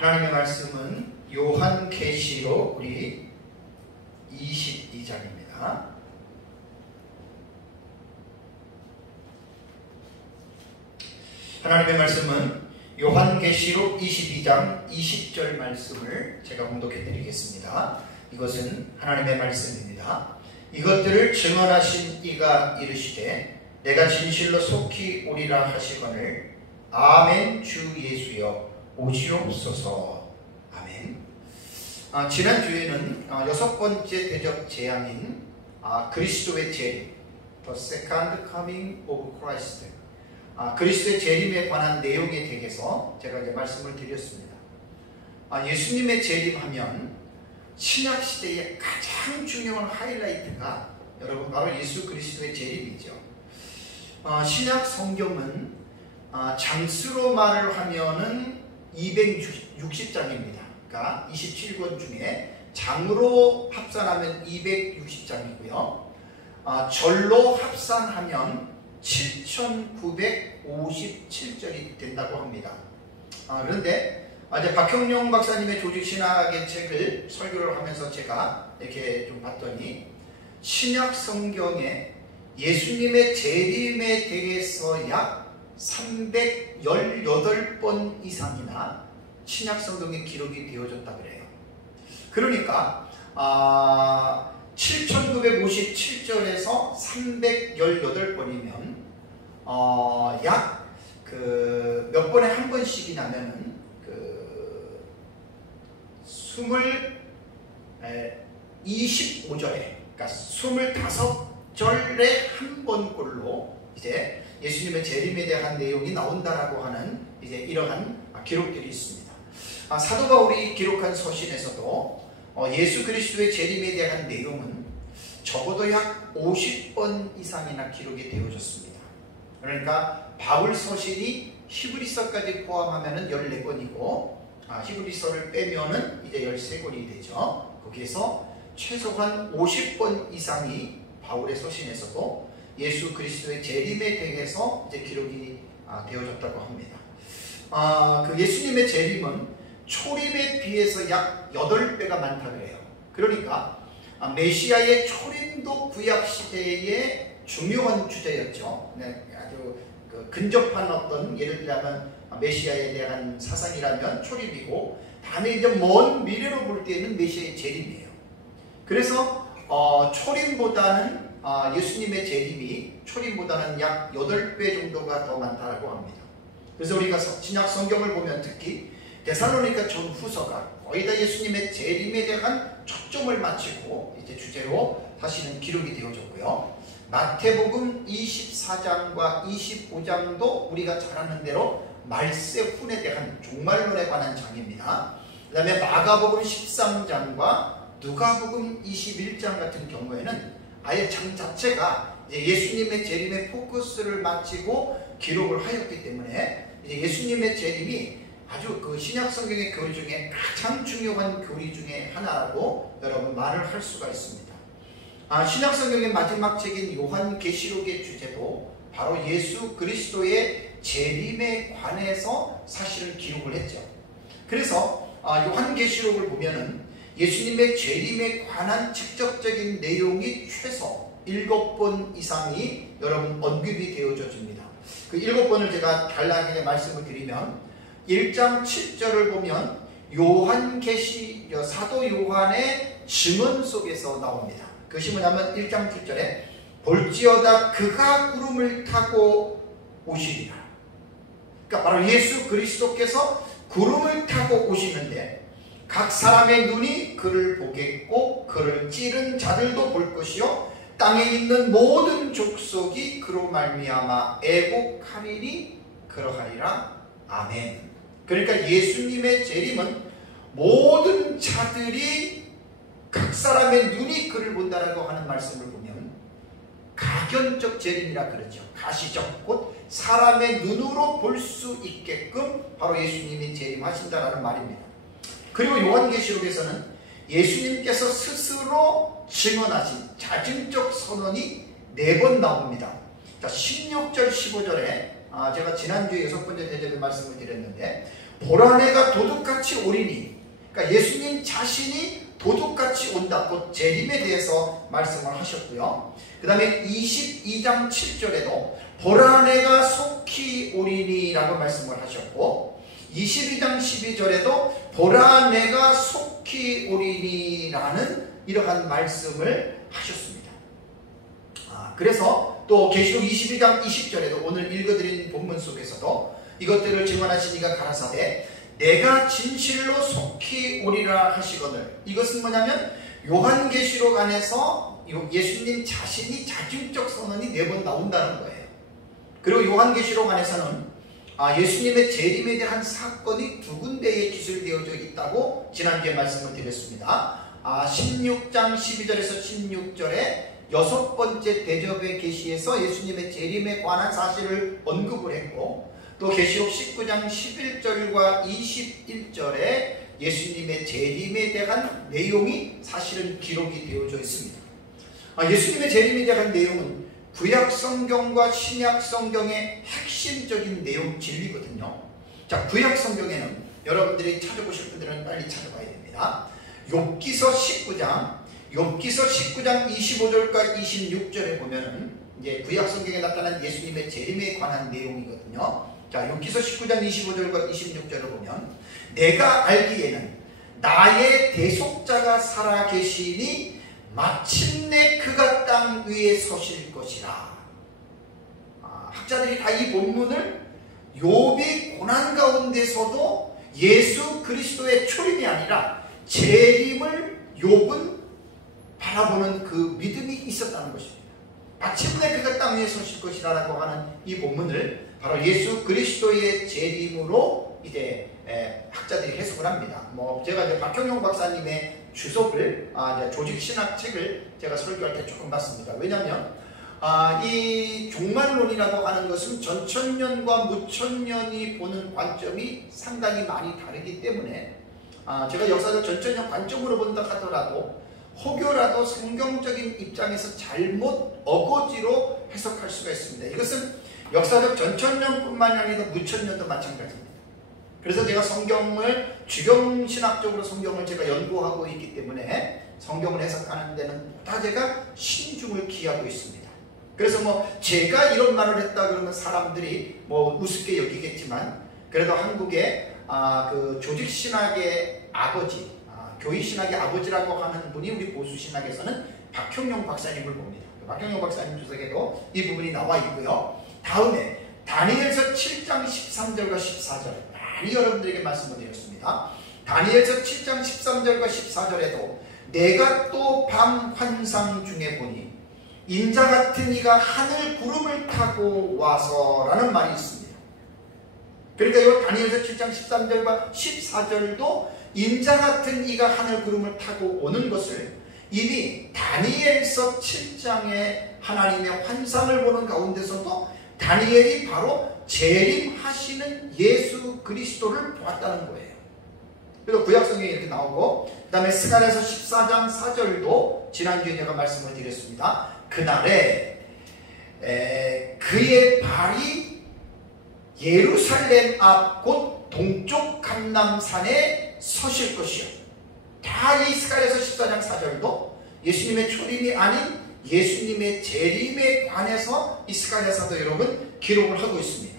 하나님의 말씀은 요한계시록 우리 22장입니다. 하나님의 말씀은 요한계시록 22장 20절 말씀을 제가 봉독해 드리겠습니다. 이것은 하나님의 말씀입니다. 이것들을 증언하신 이가 이르시되 내가 진실로 속히 오리라 하시거늘 아멘. 주 예수여 오시옵소서. 아멘. 지난주에는 6번째 대접 재앙인 그리스도의 재림, The Second Coming of Christ, 그리스도의 재림에 관한 내용에 대해서 제가 이제 말씀을 드렸습니다. 예수님의 재림하면 신약시대의 가장 중요한 하이라이트가 여러분 바로 예수 그리스도의 재림이죠. 신약 성경은 장수로 말을 하면은 260장입니다. 그러니까 27권 중에 장으로 합산하면 260장이고요. 절로 합산하면 7957절이 된다고 합니다. 그런데 이제 박형룡 박사님의 조직신학의 책을 설교를 하면서 제가 이렇게 좀 봤더니 신약 성경에 예수님의 재림에 대해서 약 318번 이상이나 신약 성경에 기록이 되어졌다 그래요. 그러니까 7957절에서 318번이면 약 몇 번에 한 번씩이라면은 25절에, 그러니까 25절에 한 번꼴로 이제 예수님의 재림에 대한 내용이 나온다라고 하는 이제 이러한 기록들이 있습니다. 사도 바울이 기록한 서신에서도 예수 그리스도의 재림에 대한 내용은 적어도 약 50번 이상이나 기록이 되어졌습니다. 그러니까 바울 서신이 히브리서까지 포함하면 14권이고 히브리서를 빼면은 이제 13권이 되죠. 거기에서 최소한 50번 이상이 바울의 서신에서도 예수 그리스도의 재림에 대해서 이제 기록이 되어졌다고 합니다. 그 예수님의 재림은 초림에 비해서 약 8배가 많다 그래요. 그러니까 메시아의 초림도 구약 시대의 중요한 주제였죠. 아주 근접한 어떤, 예를 들자면 메시아에 대한 사상이라면 초림이고, 다음에 이제 먼 미래로 볼 때는 메시아의 재림이에요. 그래서 초림보다는 예수님의 재림이 초림보다는 약 8배 정도가 더 많다고 합니다. 그래서 우리가 신약 성경을 보면 특히 데살로니가 전후서가 거의 다 예수님의 재림에 대한 초점을 맞추고 이제 주제로 사실은 기록이 되어졌고요. 마태복음 24장과 25장도 우리가 잘 아는 대로 말세훈에 대한 종말론에 관한 장입니다. 그 다음에 마가복음 13장과 누가복음 21장 같은 경우에는 아예 장 자체가 이제 예수님의 재림에 포커스를 맞추고 기록을 하였기 때문에 이제 예수님의 재림이 아주 그 신약 성경의 교리 중에 가장 중요한 교리 중에 하나라고 여러분 말을 할 수가 있습니다. 신약 성경의 마지막 책인 요한계시록의 주제도 바로 예수 그리스도의 재림에 관해서 사실은 기록을 했죠. 그래서 요한계시록을 보면은 예수님의 재림에 관한 직접적인 내용이 최소 7번 이상이 여러분 언급이 되어집니다. 그 7번을 제가 간략하게 말씀을 드리면 1장 7절을 보면 사도 요한의 증언 속에서 나옵니다. 그것이 뭐냐면 1장 7절에 볼지어다 그가 구름을 타고 오시리라. 그러니까 바로 예수 그리스도께서 구름을 타고 오시는데 각 사람의 눈이 그를 보겠고 그를 찌른 자들도 볼 것이요 땅에 있는 모든 족속이 그로 말미암아 애곡하리니 그러하리라. 아멘. 그러니까 예수님의 재림은 모든 자들이 각 사람의 눈이 그를 본다라고 하는 말씀을 보면 가견적 재림이라 그러죠. 가시적, 곧 사람의 눈으로 볼 수 있게끔 바로 예수님이 재림하신다라는 말입니다. 그리고 요한계시록에서는 예수님께서 스스로 증언하신 자증적 선언이 4번 나옵니다. 자, 16절 15절에 제가 지난주에 6번째 대접의 말씀을 드렸는데 보라내가 도둑같이 오리니, 그러니까 예수님 자신이 도둑같이 온다고 재림에 대해서 말씀을 하셨고요. 그 다음에 22장 7절에도 보라내가 속히 오리니라고 말씀을 하셨고, 22장 12절에도 보라내가 속히 오리니라는 이러한 말씀을 하셨습니다. 그래서 또 계시록 22장 20절에도 오늘 읽어드린 본문 속에서도 이것들을 증언하시니가 가라사대 내가 진실로 속히 오리라 하시거늘, 이것은 뭐냐면 요한계시록 안에서 예수님 자신이 자증적 선언이 4번 나온다는 거예요. 그리고 요한계시록 안에서는 예수님의 재림에 대한 사건이 2군데에 기술되어져 있다고 지난주에 말씀을 드렸습니다. 16장 12절에서 16절에 6번째 대접의 계시에서 예수님의 재림에 관한 사실을 언급을 했고, 또 계시록 19장 11절과 21절에 예수님의 재림에 대한 내용이 사실은 기록이 되어져 있습니다. 예수님의 재림에 대한 내용은 구약 성경과 신약 성경의 핵심적인 내용 진리거든요. 자, 구약 성경에는 여러분들이 찾아보실 분들은 빨리 찾아봐야 됩니다. 욥기서 19장 25절과 26절에 보면은 이제 구약 성경에 나타난 예수님의 재림에 관한 내용이거든요. 자, 욥기서 19장 25절과 26절을 보면 내가 알기에는 나의 대속자가 살아계시니 마침내 그가 땅 위에 서실 것이라. 학자들이 다 이 본문을 욥이 고난 가운데서도 예수 그리스도의 초림이 아니라 재림을 욥은 바라보는 그 믿음이 있었다는 것입니다. 마침내 그가 땅 위에 서실 것이라고 하는 이 본문을 바로 예수 그리스도의 재림으로 이제 학자들이 해석을 합니다. 제가 이제 박형용 박사님의 주석을 조직신학 책을 제가 설교할 때 조금 봤습니다. 왜냐하면 이 종말론이라고 하는 것은 전천년과 무천년이 보는 관점이 상당히 많이 다르기 때문에 제가 역사를 전천년 관점으로 본다 하더라도 혹여라도 성경적인 입장에서 잘못 어거지로 해석할 수가 있습니다. 이것은 역사적 전천년뿐만이 아니라 무천년도 마찬가지입니다. 그래서 제가 성경을 주경신학적으로 성경을 제가 연구하고 있기 때문에 성경을 해석하는 데는 보다 제가 신중을 기하고 있습니다. 그래서 제가 이런 말을 했다 그러면 사람들이 우습게 여기겠지만, 그래도 한국의 그 조직신학의 아버지, 교회신학의 아버지라고 하는 분이 우리 보수신학에서는 박형용 박사님을 봅니다. 박형용 박사님 주석에도 이 부분이 나와 있고요. 다음에 다니엘서 7장 13절과 14절 많이 여러분들에게 말씀을 드렸습니다. 다니엘서 7장 13절과 14절에도 내가 또 밤 환상 중에 보니 인자 같은 이가 하늘 구름을 타고 와서라는 말이 있습니다. 그러니까 이 다니엘서 7장 13절과 14절도 인자 같은 이가 하늘 구름을 타고 오는 것을 이미 다니엘서 7장에 하나님의 환상을 보는 가운데서도 다니엘이 바로 재림하시는 예수 그리스도를 보았다는 거예요. 그래서 구약성경에 이렇게 나오고, 그 다음에 스가랴서 14장 4절도 지난주에 제가 말씀을 드렸습니다. 그날에 그의 발이 예루살렘 앞 곧 동쪽 감람산에 서실 것이요. 다 이 스가랴서 14장 4절도 예수님의 초림이 아닌 예수님의 재림에 관해서 이 스가랴서도 여러분 기록을 하고 있습니다.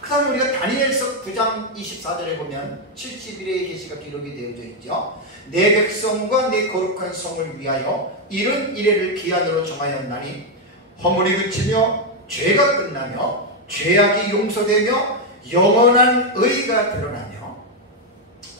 그 다음에 우리가 다니엘서 9장 24절에 보면 70일의 계시가 기록이 되어져 있죠. 내 백성과 내 거룩한 성을 위하여 이른 이래를 기한으로 정하였나니 허물이 그치며 죄가 끝나며 죄악이 용서되며 영원한 의가 드러나며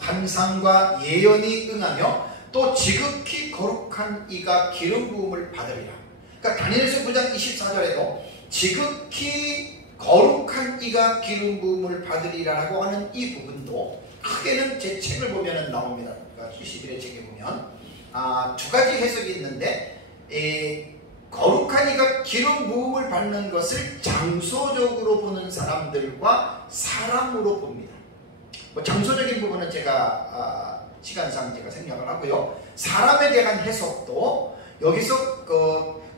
환상과 예언이 응하며 또 지극히 거룩한 이가 기름 부음을 받으리라. 그러니까 다니엘서 9장 24절에도 지극히 거룩한 이가 기름 부음을 받으리라라고 하는 이 부분도 크게는 제 책을 보면 나옵니다. 그러니까 71의 책에 보면 두 가지 해석이 있는데, 거룩한 이가 기름 부음을 받는 것을 장소적으로 보는 사람들과 사람으로 봅니다. 장소적인 부분은 제가 시간상 제가 생략을 하고요. 사람에 대한 해석도 여기서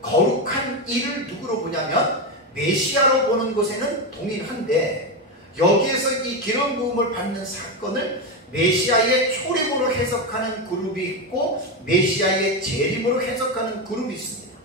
거룩한 이를 누구로 보냐면 메시아로 보는 것에는 동일한데, 여기에서 이 기름 부음을 받는 사건을 메시아의 초림으로 해석하는 그룹이 있고 메시아의 재림으로 해석하는 그룹이 있습니다.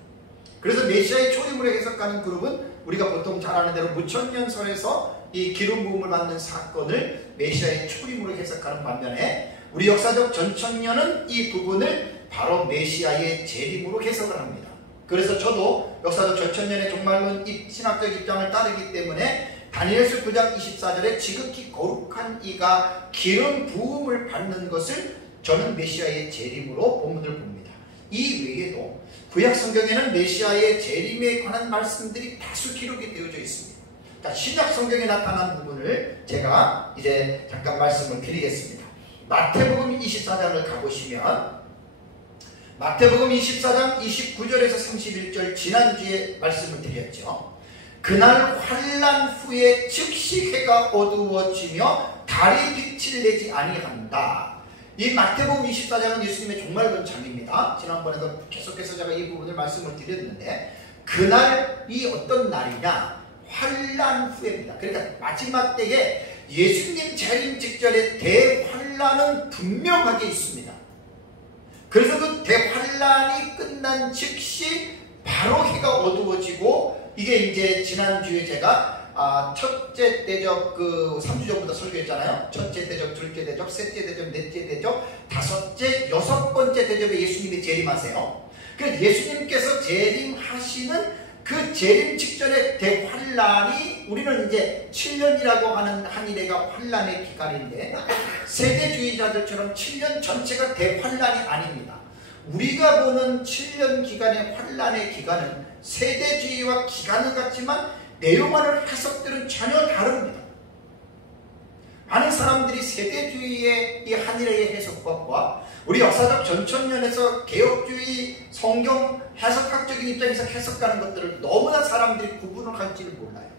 그래서 메시아의 초림으로 해석하는 그룹은 우리가 보통 잘 아는 대로 무천년설에서 이 기름 부음을 받는 사건을 메시아의 초림으로 해석하는 반면에 우리 역사적 전천년은 이 부분을 바로 메시아의 재림으로 해석을 합니다. 그래서 저도 역사적 전천년의 종말론 신학적 입장을 따르기 때문에 다니엘서 9장 24절에 지극히 거룩한 이가 기름 부음을 받는 것을 저는 메시아의 재림으로 본문을 봅니다. 이 외에도 구약 성경에는 메시아의 재림에 관한 말씀들이 다수 기록이 되어져 있습니다. 그러니까 신약 성경에 나타난 부분을 제가 이제 잠깐 말씀을 드리겠습니다. 마태복음 24장을 가보시면 마태복음 24장 29절에서 31절 지난주에 말씀을 드렸죠. 그날 환난 후에 즉시 해가 어두워지며 달이 빛을 내지 아니한다. 이 마태복음 24장은 예수님의 종말론 장입니다. 지난번에도 계속해서 제가 이 부분을 말씀을 드렸는데 그날이 어떤 날이냐? 환난 후에입니다. 그러니까 마지막 때에 예수님 재림 직전에 대환난은 분명하게 있습니다. 그래서 그 대환난이 끝난 즉시 바로 해가 어두워지고 이게 이제 지난주에 제가 첫째 대접 그 3주 전부터 설교했잖아요. 첫째 대접, 둘째 대접, 셋째 대접, 넷째 대접, 다섯째, 여섯 번째 대접에 예수님이 재림하세요. 그래서 예수님께서 재림하시는 그 재림 직전의 대환란이 우리는 이제 7년이라고 하는 한일해가 환란의 기간인데 세대주의자들처럼 7년 전체가 대환란이 아닙니다. 우리가 보는 7년 기간의 환란의 기간은 세대주의와 기간은 같지만 내용하는 해석들은 전혀 다릅니다. 많은 사람들이 세대주의의 이 한일의 해석법과 우리 역사적 전천년에서 개혁주의 성경 해석학적인 입장에서 해석하는 것들을 너무나 사람들이 구분을 할지를 몰라요.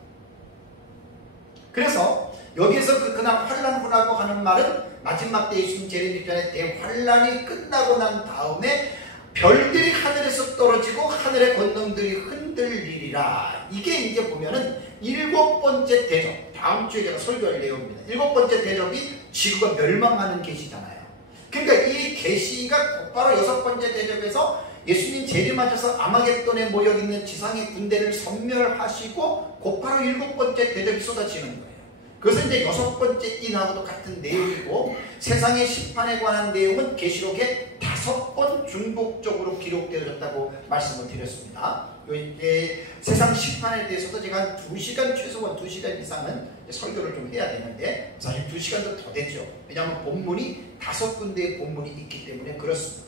그래서 여기에서 그날 환란 후라고 하는 말은 마지막 때 예수님 재림 직전에 대환란이 끝나고 난 다음에 별들이 하늘에서 떨어지고 하늘의 권능들이 흔들리리라. 이게 이제 보면은 일곱 번째 대접, 다음 주에 제가 설교할 내용입니다. 일곱 번째 대접이 지구가 멸망하는 계시잖아요. 그러니까 이 계시가 곧바로 여섯 번째 대접에서 예수님 재림하셔서 아마겟돈에 모여있는 지상의 군대를 섬멸하시고 곧바로 일곱 번째 대접이 쏟아지는 거예요. 그것은 이제 여섯 번째 인하고도 같은 내용이고 세상의 심판에 관한 내용은 계시록에 5번 중복적으로 기록되어졌다고 말씀을 드렸습니다. 이제 세상 심판에 대해서도 제가 한 2시간 최소한 2시간 이상은 설교를 좀 해야 되는데 사실 2시간도 더 됐죠. 왜냐하면 본문이 5군데의 본문이 있기 때문에 그렇습니다.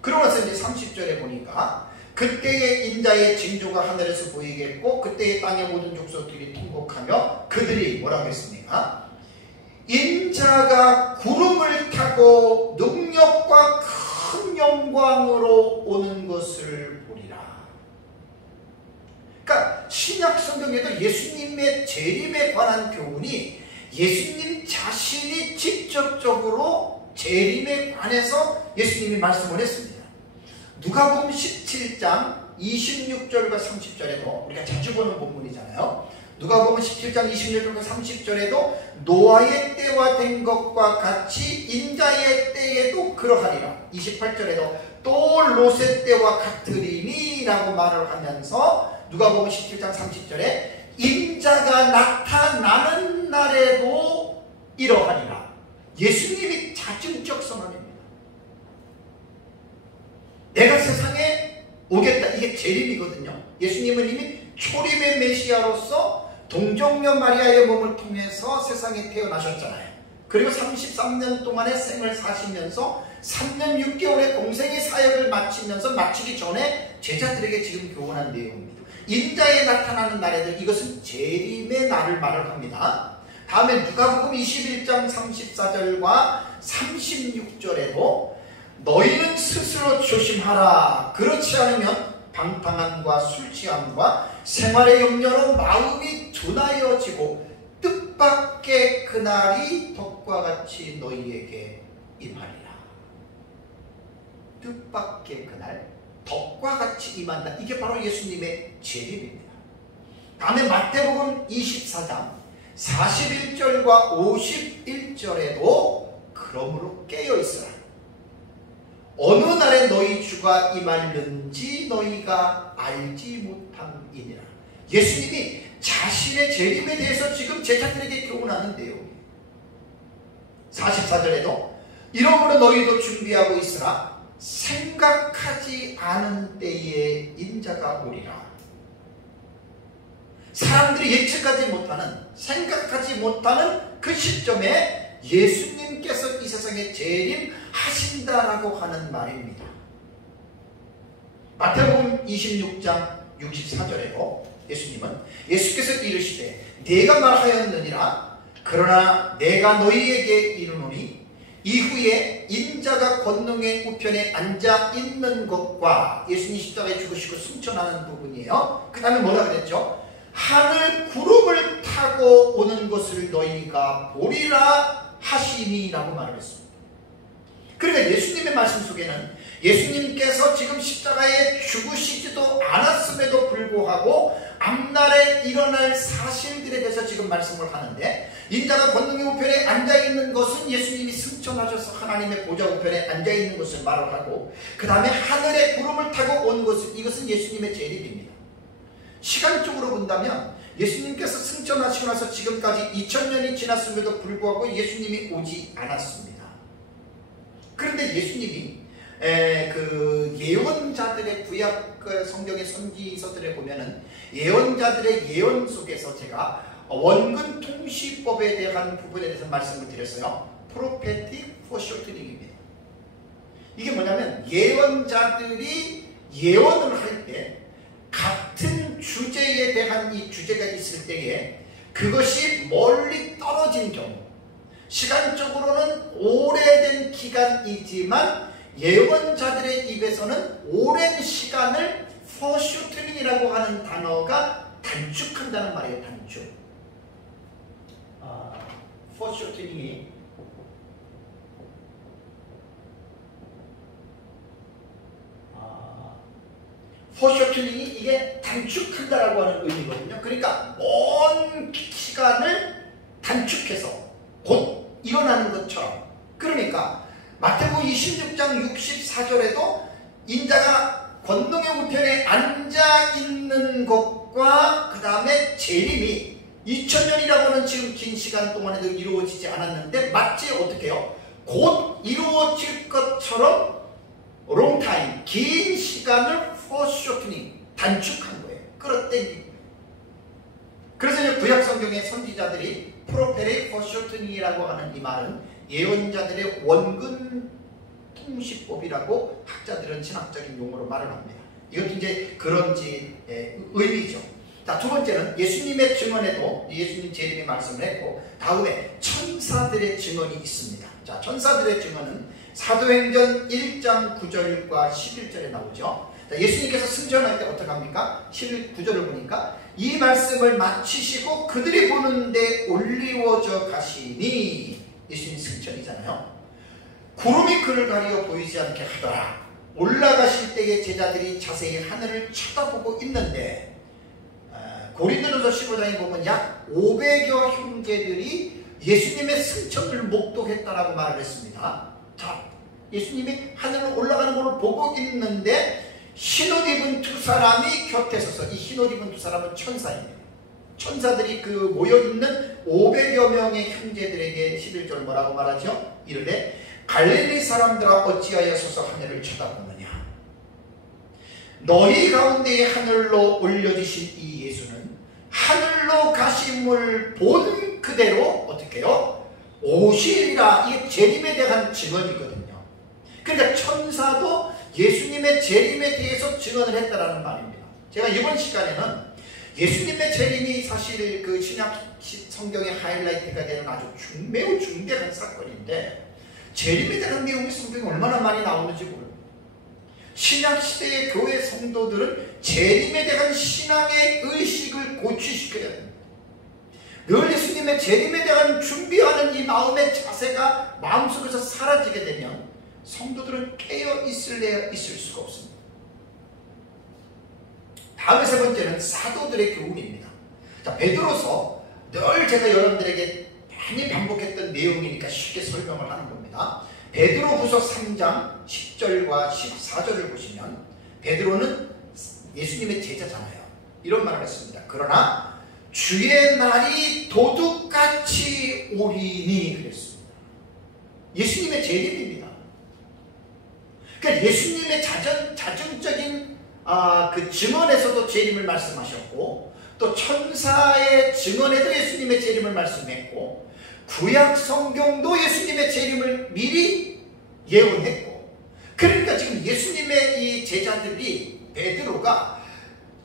그러고 나서 이제 30절에 보니까 그때의 인자의 징조가 하늘에서 보이겠고 그때의 땅의 모든 족속들이 통곡하며 그들이 뭐라고 했습니까? 인자가 구름을 타고 능력과 큰 영광으로 오는 것을 보리라. 그러니까 신약 성경에도 예수님의 재림에 관한 교훈이 예수님 자신이 직접적으로 재림에 관해서 예수님이 말씀을 했습니다. 누가복음 17장 26절과 30절에도 우리가 자주 보는 본문이잖아요. 누가복음 17장 26절과 30절에도 노아의 때와 된 것과 같이 인자의 때에도 그러하리라. 28절에도 또 롯의 때와 같으리니 라고 말을 하면서 누가복음 17장 30절에 인자가 나타나는 날에도 이러하리라. 예수님이 자증적 선언입니다. 내가 세상에 오겠다. 이게 재림이거든요. 예수님은 이미 초림의 메시아로서 동정녀 마리아의 몸을 통해서 세상에 태어나셨잖아요. 그리고 33년 동안의 생을 사시면서 3년 6개월의 공생의 사역을 마치면서 마치기 전에 제자들에게 지금 교훈한 내용입니다. 인자에 나타나는 날에도 이것은 재림의 날을 말을 합니다. 다음에 누가복음 21장 34절과 36절에도 너희는 스스로 조심하라. 그렇지 않으면 방탕함과 술취함과 생활의 염려로 마음이 둔하여지고 뜻밖의 그날이 덕과 같이 너희에게 임하리라. 뜻밖의 그날, 덕과 같이 임한다. 이게 바로 예수님의 재림입니다. 다음에 마태복음 24장 41절과 51절에도 그러므로 깨어있으라. 어느 날에 너희 주가 임하는지 너희가 알지 못함이니라. 예수님이 자신의 재림에 대해서 지금 제자들에게 교훈하는 내용이에요. 44절에도 이러므로 너희도 준비하고 있으라. 생각하지 않은 때에 인자가 오리라. 사람들이 예측하지 못하는, 생각하지 못하는 그 시점에 예수님께서 이 세상에 재림하신다라고 하는 말입니다. 마태복음 26장 64절에도 예수께서 이르시되 내가 말하였느니라. 그러나 내가 너희에게 이르노니 이후에 인자가 권능의 우편에 앉아 있는 것과, 예수님 십자가에 죽으시고 승천하는 부분이에요. 그 다음에 뭐라 그랬죠? 하늘 구름을 타고 오는 것을 너희가 보리라 하시니라고 말을 했습니다. 그러니까 예수님의 말씀 속에는 예수님께서 지금 십자가에 죽으시지도 않았음에도 불구하고 앞날에 일어날 사실들에 대해서 지금 말씀을 하는데, 인자가 권능의 우편에 앉아있는 것은 예수님이 승천하셔서 하나님의 보좌 우편에 앉아있는 것을 말을 하고, 그 다음에 하늘에 구름을 타고 온 것은, 이것은 예수님의 재림입니다. 시간적으로 본다면 예수님께서 승천하시고 나서 지금까지 2000년이 지났음에도 불구하고 예수님이 오지 않았습니다. 그런데 예수님이 그 예언자들의 구약 성경의 선지서들에 보면은 예언자들의 예언 속에서 제가 원근 통시법에 대한 부분에 대해서 말씀을 드렸어요. Prophetic foreshortening입니다. 이게 뭐냐면 예언자들이 예언을 할 때 같은 주제에 대한 이 주제가 있을 때에 그것이 멀리 떨어진 경우, 시간적으로는 오래된 기간이지만 예언자들의 입에서는 오랜 시간을 foreshortening이라고 하는 단어가 단축한다는 말이에요. 단축. foreshortening이 foreshortening이 이게 단축한다라고 하는 의미거든요. 그러니까 먼 시간을 단축해서 곧 일어나는 것처럼. 그러니까 마태복음 26장 64절에도 인자가 권능의 우편에 앉아있는 것과 그 다음에 재림이 2000년이라고 하는 지금 긴 시간 동안에도 이루어지지 않았는데 마치 어떻게 해요? 곧 이루어질 것처럼 long time, 긴 시간을 foreshortening, 단축한 거예요. 끌어당긴 거예요. 그래서 이제 구약 성경의 선지자들이 prophetic foreshortening이라고 하는 이 말은 예언자들의 원근 통시법이라고 학자들은 신학적인 용어로 말을 합니다. 이것도 이제 그런 의미죠. 자, 두 번째는 예수님의 증언에도 예수님 재림의 말씀을 했고, 다음에 천사들의 증언이 있습니다. 자, 천사들의 증언은 사도행전 1장 9절과 11절에 나오죠. 자, 예수님께서 승천할 때 어떻게 합니까? 9절을 보니까 이 말씀을 마치시고 그들이 보는데 올리워져 가시니, 예수님 승천이잖아요. 구름이 그를 가리어 보이지 않게 하더라. 올라가실 때에 제자들이 자세히 하늘을 쳐다보고 있는데, 고린도전서 15장에 보면 약 500여 형제들이 예수님의 승천을 목도했다라고 말을 했습니다. 자, 예수님이 하늘로 올라가는 것을 보고 있는데 흰옷 입은 두 사람이 곁에 서서, 이 흰옷 입은 두 사람은 천사입니다. 천사들이 그 모여있는 500여 명의 형제들에게 11절 뭐라고 말하죠? 이르되 갈릴리 사람들아 어찌하여 서서 하늘을 쳐다보느냐. 너희 가운데 하늘로 올려주신 이 예수는 하늘로 가심을 본 그대로 어떻게 해요? 오시리라. 이게 재림에 대한 증언이거든요. 그러니까 천사도 예수님의 재림에 대해서 증언을 했다라는 말입니다. 제가 이번 시간에는 예수님의 재림이 사실 그 신약 성경의 하이라이트가 되는 아주 매우 중대한 사건인데, 재림에 대한 내용이 성경에 얼마나 많이 나오는지 모릅니다. 신약 시대의 교회 성도들은 재림에 대한 신앙의 의식을 고취시켜야 됩니다. 늘 예수님의 재림에 대한 준비하는 이 마음의 자세가 마음속에서 사라지게 되면 성도들은 깨어 있을래야 있을 수가 없습니다. 다음에 세 번째는 사도들의 교훈입니다. 자, 베드로서 늘 제가 여러분들에게 많이 반복했던 내용이니까 쉽게 설명을 하는 겁니다. 베드로후서 3장 10절과 14절을 보시면 베드로는 예수님의 제자잖아요. 이런 말을 했습니다. 그러나 주의 날이 도둑같이 오리니 그랬습니다. 예수님의 재림입니다. 그러니까 예수님의 자증적인 그 증언에서도 재림을 말씀하셨고, 또 천사의 증언에도 예수님의 재림을 말씀했고, 구약 성경도 예수님의 재림을 미리 예언했고, 그러니까 지금 예수님의 이 제자들이 베드로가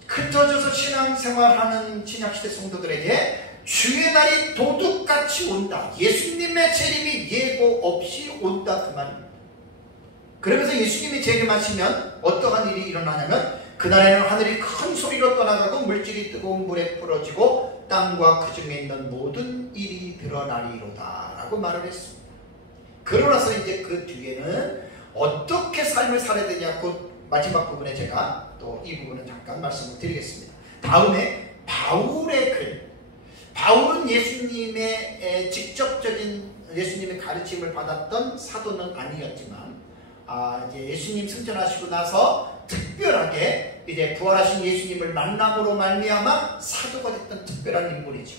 흩어져서 신앙생활하는 신약시대 성도들에게 주의 날이 도둑같이 온다, 예수님의 재림이 예고 없이 온다, 그 말입니다. 그러면서 예수님이 재림하시면 어떠한 일이 일어나냐면 그날에는 하늘이 큰 소리로 떠나가고 물질이 뜨거운 물에 풀어지고 땅과 그 중에 있는 모든 일이 드러나리로다 라고 말을 했습니다. 그러나서 이제 그 뒤에는 어떻게 삶을 살아야 되냐, 그 마지막 부분에 제가 또 이 부분은 잠깐 말씀을 드리겠습니다. 다음에 바울의 글. 바울은 예수님의 직접적인 예수님의 가르침을 받았던 사도는 아니었지만 이제 예수님 승천하시고 나서 특별하게 이제 부활하신 예수님을 만남으로 말미암아 사도가 됐던 특별한 인물이죠.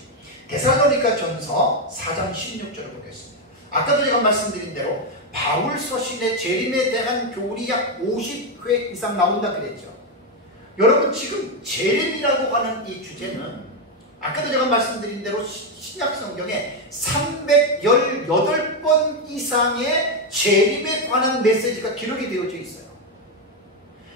데살로니가 전서 4장 16절을 보겠습니다. 아까도 제가 말씀드린 대로 바울 서신의 재림에 대한 교훈이 약 50회 이상 나온다 그랬죠. 여러분, 지금 재림이라고 하는 이 주제는 아까도 제가 말씀드린 대로 신약 성경에 318번 이상의 재림에 관한 메시지가 기록이 되어져 있어요.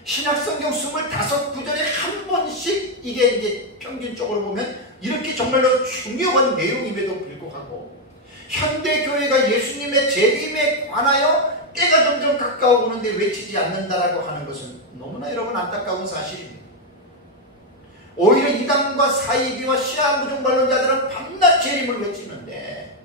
신약 성경 25구절에 한 번씩 이게 이제 평균적으로 보면 이렇게 정말로 중요한 내용임에도 불구하고 현대 교회가 예수님의 재림에 관하여 때가 점점 가까워 오는데 외치지 않는다라고 하는 것은 너무나 여러분 안타까운 사실입니다. 오히려 이단과 사이비와 시한부종반론자들은 밤낮 재림을 외치는데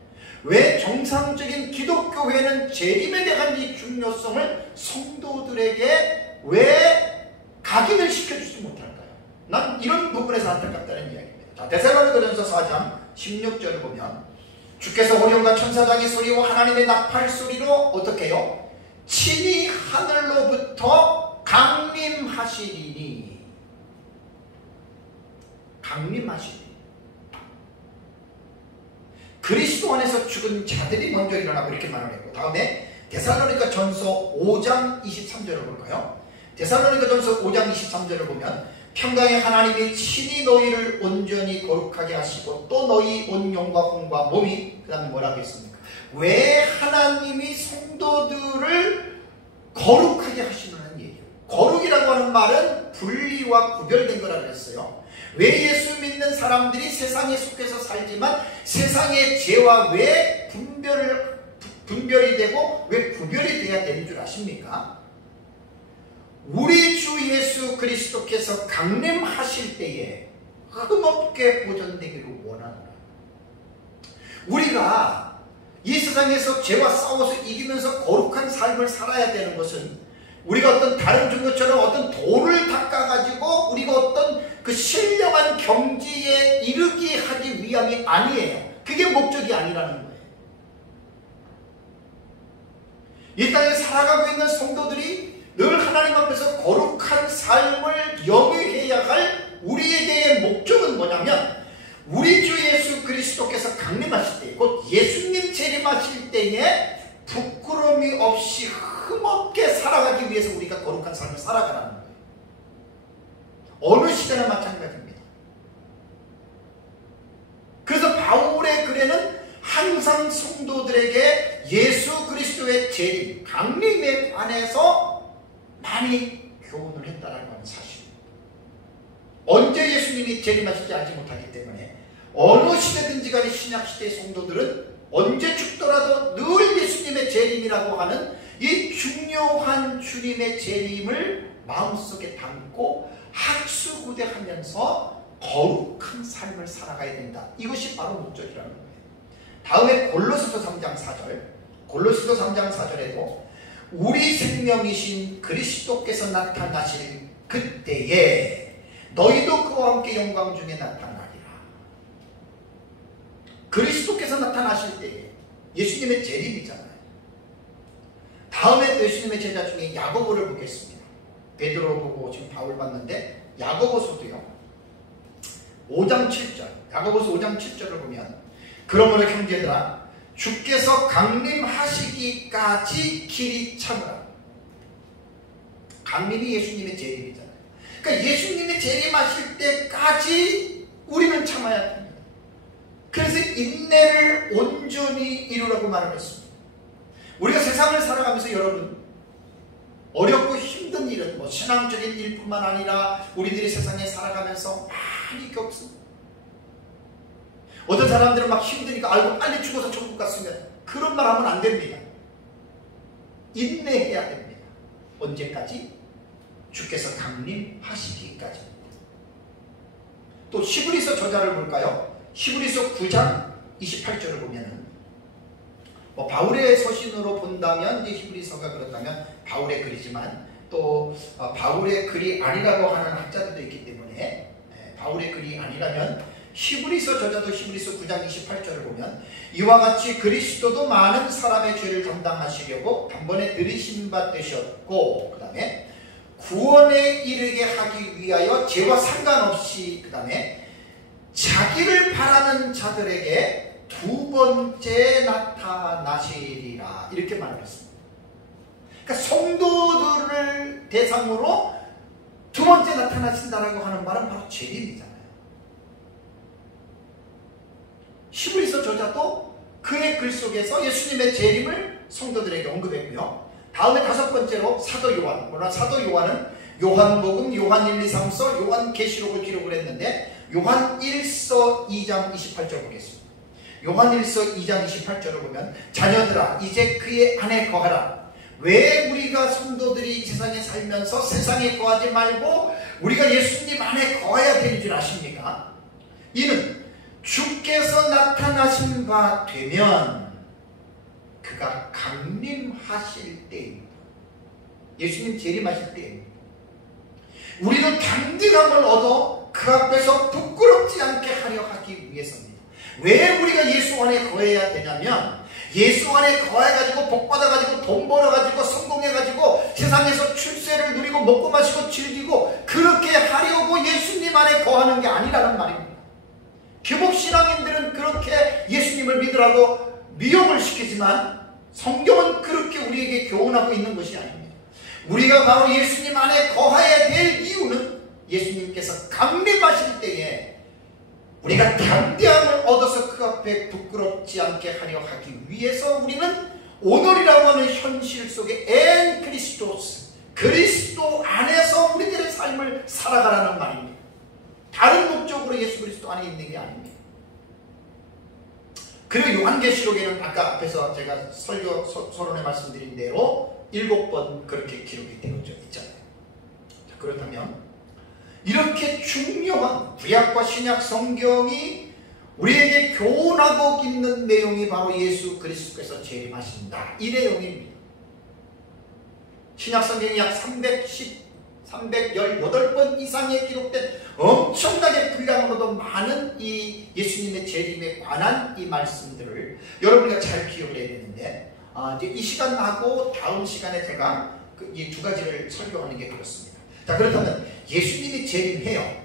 왜 정상적인 기독교회는 재림에 대한 이 중요성을 성도들에게 왜 각인을 시켜주지 못할까요? 난 이런 부분에서 안타깝다는 이야기입니다. 자, 데살로니가전서 4장 16절을 보면 주께서 호령과 천사장의 소리와 하나님의 나팔 소리로 어떻게 해요? 친히 하늘로부터 강림하시리니. 강림하시리니. 그리스도 안에서 죽은 자들이 먼저 일어나고 이렇게 말을 했고, 다음에 데살로니가 전서 5장 23절을 볼까요? 데살로니가 전서 5장 23절을 보면 평강의 하나님이 친히 너희를 온전히 거룩하게 하시고 또 너희 온 영과 혼과 몸이, 그 다음에 뭐라고 했습니까? 왜 하나님이 성도들을 거룩하게 하시는 얘기예요. 거룩이라고 하는 말은 분리와 구별된 거라고 했어요. 왜 예수 믿는 사람들이 세상에 속해서 살지만 세상의 죄와 왜 분별이 되고 왜 구별이 돼야 되는 줄 아십니까? 우리 주 예수 그리스도께서 강림하실 때에 흠없게 보존되기를 원하노라. 우리가 이 세상에서 죄와 싸워서 이기면서 거룩한 삶을 살아야 되는 것은 우리가 어떤 다른 종교처럼 어떤 돌을 닦아가지고 우리가 어떤 그 신령한 경지에 이르게 하기 위함이 아니에요. 그게 목적이 아니라는 거예요. 이 땅에 살아가고 있는 성도들이 늘 하나님 앞에서 거룩한 삶을 영위해야 할 우리에게의 목적은 뭐냐면 우리 주 예수 그리스도께서 강림하실 때, 곧 예수님 재림하실 때에 부끄러움이 없이 흠없게 살아가기 위해서 우리가 거룩한 삶을 살아가라는 거예요. 어느 시대나 마찬가지입니다. 그래서 바울의 글에는 항상 성도들에게 예수 그리스도의 재림, 강림에 관해서 많이 교훈을 했다는 건 사실입니다. 언제 예수님이 재림하실지 알지 못하기 때문에 어느 시대든지 간에 신약시대의 성도들은 언제 죽더라도 늘 예수님의 재림이라고 하는 이 중요한 주님의 재림을 마음속에 담고 학수고대하면서 거룩한 삶을 살아가야 된다. 이것이 바로 목적이라는 거예요. 다음에 골로새서 3장 4절, 골로새서 3장 4절에도 우리 생명이신 그리스도께서 나타나실 그때에 너희도 그와 함께 영광 중에 나타나리라. 그리스도께서 나타나실 때 예수님의 재림이잖아요. 다음에 예수님의 제자 중에 야고보를 보겠습니다. 베드로 보고 지금 바울 봤는데 야고보서도요. 5장 7절 야고보서 5장 7절을 보면 그러므로 형제들아 주께서 강림하시기까지 길이 참으라. 강림이 예수님의 재림이잖아요. 그러니까 예수님의 재림하실 때까지 우리는 참아야 됩니다. 그래서 인내를 온전히 이루라고 말을 했습니다. 우리가 세상을 살아가면서 여러분 어렵고 힘든 일은 뭐 신앙적인 일뿐만 아니라 우리들이 세상에 살아가면서 많이 겪습니다. 어떤 사람들은 막 힘드니까 아이고 빨리 죽어서 천국 갔으면 그런 말 하면 안 됩니다. 인내해야 됩니다. 언제까지? 주께서 강림하시기까지. 또 히브리서 저자를 볼까요? 히브리서 9장 28절을 보면은 뭐 바울의 서신으로 본다면 이제 히브리서가 그렇다면 바울의 글이지만 또 바울의 글이 아니라고 하는 학자들도 있기 때문에 바울의 글이 아니라면 히브리서 저자도 히브리서 9장 28절을 보면 이와 같이 그리스도도 많은 사람의 죄를 담당하시려고 단번에 들이신 바 되셨고 그 다음에 구원에 이르게 하기 위하여 죄와 상관없이 그 다음에 자기를 바라는 자들에게 두 번째 나타나시리라 이렇게 말을 했습니다. 그러니까 성도들을 대상으로 두 번째 나타나신다라고 하는 말은 바로 재림이잖아요. 히브리서 저자도 그의 글 속에서 예수님의 재림을 성도들에게 언급했고요. 다음에 다섯 번째로 사도 요한. 물론 사도 요한은 요한복음, 요한 1, 2, 3서, 요한계시록을 기록을 했는데 요한 1서 2장 28절 보겠습니다. 요한 1서 2장 28절을 보면 자녀들아 이제 그의 안에 거하라. 왜 우리가 성도들이 이 세상에 살면서 세상에 거하지 말고 우리가 예수님 안에 거해야 되는 줄 아십니까? 이는 주께서 나타나신 바 되면 그가 강림하실 때입니다. 예수님 재림하실 때입니다. 우리는 당당함을 얻어 그 앞에서 부끄럽지 않게 하려 하기 위해서입니다. 왜 우리가 예수 안에 거해야 되냐면 예수 안에 거해가지고 복받아가지고 돈 벌어가지고 성공해가지고 세상에서 출세를 누리고 먹고 마시고 즐기고 그렇게 하려고 예수님 안에 거하는 게 아니라는 말입니다. 교복신앙인들은 그렇게 예수님을 믿으라고 미혹을 시키지만 성경은 그렇게 우리에게 교훈하고 있는 것이 아닙니다. 우리가 바로 예수님 안에 거해야 될 이유는 예수님께서 강림하실 때에 우리가 담대함을 얻어서 그 앞에 부끄럽지 않게 하려 하기 위해서 우리는 오늘이라고 하는 현실 속에 엔 크리스토스 그리스도 안에서 우리들의 삶을 살아가라는 말입니다. 다른 목적으로 예수 그리스도 안에 있는 게 아닙니다. 그리고 요한계시록에는 아까 앞에서 제가 설교 서론에 말씀드린 대로 7번 그렇게 기록이 되어져 있잖아요. 자, 그렇다면 이렇게 중요한 구약과 신약 성경이 우리에게 교훈하고 있는 내용이 바로 예수 그리스도께서 재림하신다 이 내용입니다. 신약 성경이 약 318번 이상에 기록된 엄청나게 분량으로도 많은 이 예수님의 재림에 관한 이 말씀들을 여러분과 잘 기억을 해야 되는데 이제 이 시간하고 다음 시간에 제가 이 두 가지를 설교하는 게 그렇습니다. 자, 그렇다면 예수님이 재림해요.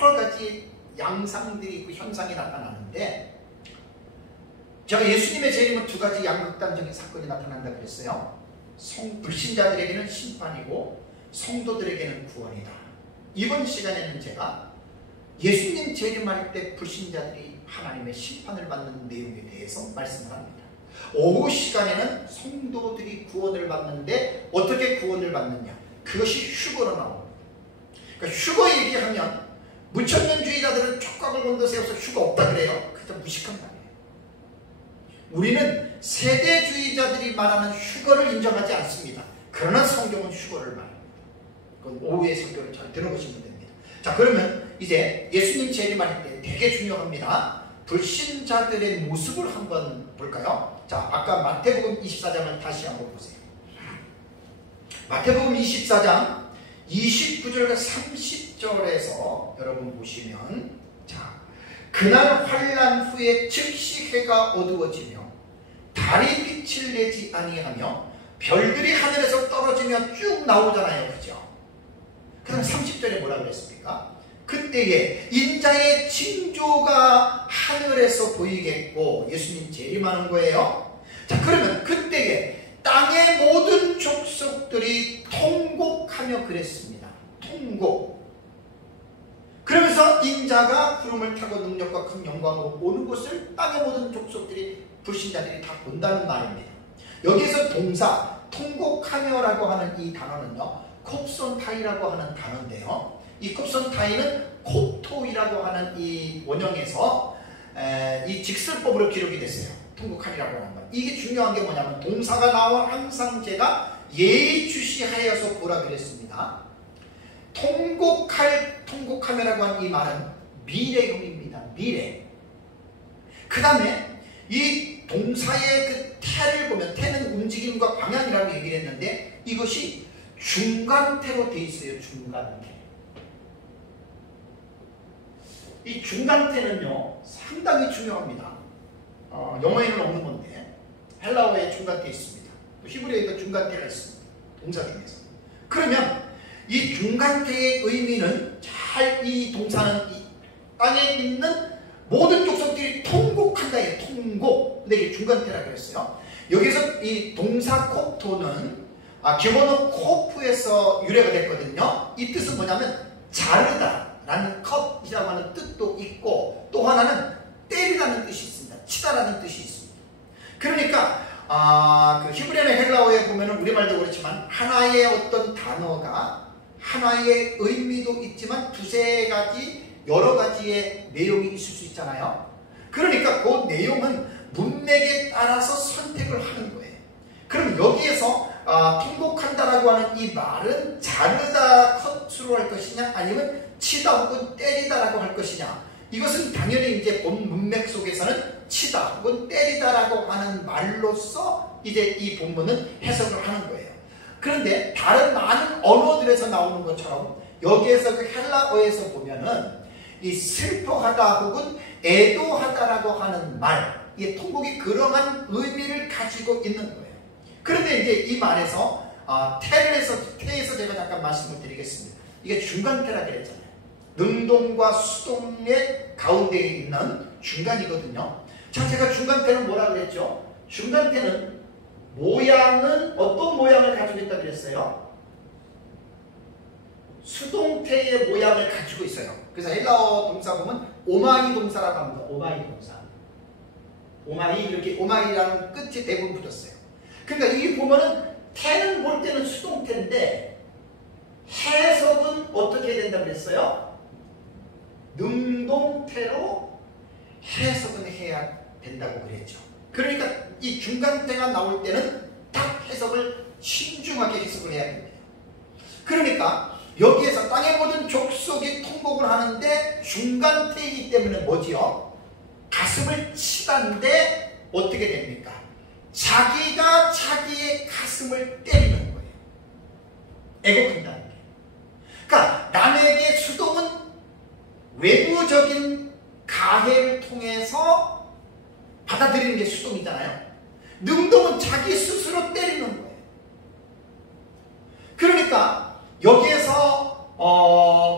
여러 가지 양상들이 있고 현상이 나타나는데 제가 예수님의 재림은 두 가지 양극단적인 사건이 나타난다 그랬어요. 불신자들에게는 심판이고 성도들에게는 구원이다. 이번 시간에는 제가 예수님 재림할 때 불신자들이 하나님의 심판을 받는 내용에 대해서 말씀을 합니다. 오후 시간에는 성도들이 구원을 받는데 어떻게 구원을 받느냐? 그것이 휴거로 나옵니다. 그러니까 휴거 얘기하면 무천년주의자들은 촉각을 건너세워서 휴거 없다 그래요. 그저 무식한 말이에요. 우리는 세대주의자들이 말하는 휴거를 인정하지 않습니다. 그러나 성경은 휴거를 말합니다. 그건 오후의 설교를 잘 들어보시면 됩니다. 자, 그러면 이제 예수님 재림할 때 되게 중요합니다. 불신자들의 모습을 한번 볼까요? 자, 아까 마태복음 24장을 다시 한번 보세요. 마태복음 24장 29절과 30절에서 여러분 보시면 자, 그날 환난 후에 즉시 해가 어두워지며 달이 빛을 내지 아니하며 별들이 하늘에서 떨어지며 쭉 나오잖아요. 그죠? 그 다음 30절에 뭐라 그랬습니까? 그때에 인자의 징조가 하늘에서 보이겠고, 예수님 재림하는 거예요. 자, 그러면 그때에 땅의 모든 족속들이 통곡하며 그랬습니다. 통곡. 그러면서 인자가 구름을 타고 능력과 큰 영광으로 오는 것을 땅의 모든 족속들이, 불신자들이 다 본다는 말입니다. 여기서 동사 통곡하며라고 하는 이 단어는요, 콥손타이라고 하는 단어인데요, 이 콥손타이는 콥토이라고 하는 이 원형에서 이 직설법으로 기록이 됐어요. 통곡하리라고 하는 말. 이게 중요한 게 뭐냐면, 동사가 나와 항상 제가 예의주시하여서 보라 그랬습니다. 통곡하며라고 하는 이 말은 미래형입니다. 미래. 그 다음에 이 동사의 그 태를 보면, 태는 움직임과 방향이라고 얘기를 했는데, 이것이 중간태로 되어 있어요. 중간태. 이 중간태는요 상당히 중요합니다. 영어에는 없는 건데 헬라어에 중간태 있습니다. 또 히브리어에도 중간태가 있습니다. 동사 중에서. 그러면 이 중간태의 의미는, 잘 이 동사는 이 땅에 있는 모든 족속들이 통곡한다예요. 통곡. 근데 이게 중간태라 그랬어요. 여기서 이 동사 콥토는 기본은 코프에서 유래가 됐거든요. 이 뜻은 뭐냐면 자르다 라는 컷이라고 하는 뜻도 있고, 또 하나는 때리다는 뜻이 있습니다. 치다라는 뜻이 있습니다. 그러니까 그 히브리어나 헬라어에 보면은 우리말도 그렇지만 하나의 어떤 단어가 하나의 의미도 있지만 두세 가지 여러 가지의 내용이 있을 수 있잖아요. 그러니까 그 내용은 문맥에 따라서 선택을 하는 거예요. 그럼 여기에서 통곡한다라고 하는 이 말은 자르다 컷으로 할 것이냐, 아니면 치다 혹은 때리다라고 할 것이냐, 이것은 당연히 이제 본 문맥 속에서는 치다 혹은 때리다라고 하는 말로서 이제 이 본문은 해석을 하는 거예요. 그런데 다른 많은 언어들에서 나오는 것처럼 여기에서 그 헬라어에서 보면은 이 슬퍼하다 혹은 애도하다라고 하는 말, 이 통곡이 그러한 의미를 가지고 있는 거예요. 그런데 이제 이 말에서 태에서 제가 잠깐 말씀을 드리겠습니다. 이게 중간태라 그랬잖아요. 능동과 수동의 가운데에 있는 중간이거든요. 자, 제가 중간태는 뭐라 그랬죠? 중간태는 모양은 어떤 모양을 가지고 있다 그랬어요? 수동태의 모양을 가지고 있어요. 그래서 헬라어 동사 보면 오마이 동사라고 합니다. 오마이 동사. 오마이, 이렇게 오마이라는 끝이 대부분 붙었어요. 그러니까 이 보면은 태는 볼 때는 수동태인데 해석은 어떻게 된다고 그랬어요? 능동태로 해석은 해야 된다고 그랬죠. 그러니까 이 중간태가 나올 때는 딱 해석을 신중하게 해석을 해야 됩니다. 그러니까 여기에서 땅의 모든 족속이 통곡을 하는데 중간태이기 때문에 뭐지요? 가슴을 치다인데 어떻게 됩니까? 자기가 자기의 가슴을 때리는 거예요. 애곡한다는 게. 그러니까 남에게 수동은 외부적인 가해를 통해서 받아들이는 게 수동이잖아요. 능동은 자기 스스로 때리는 거예요. 그러니까 여기에서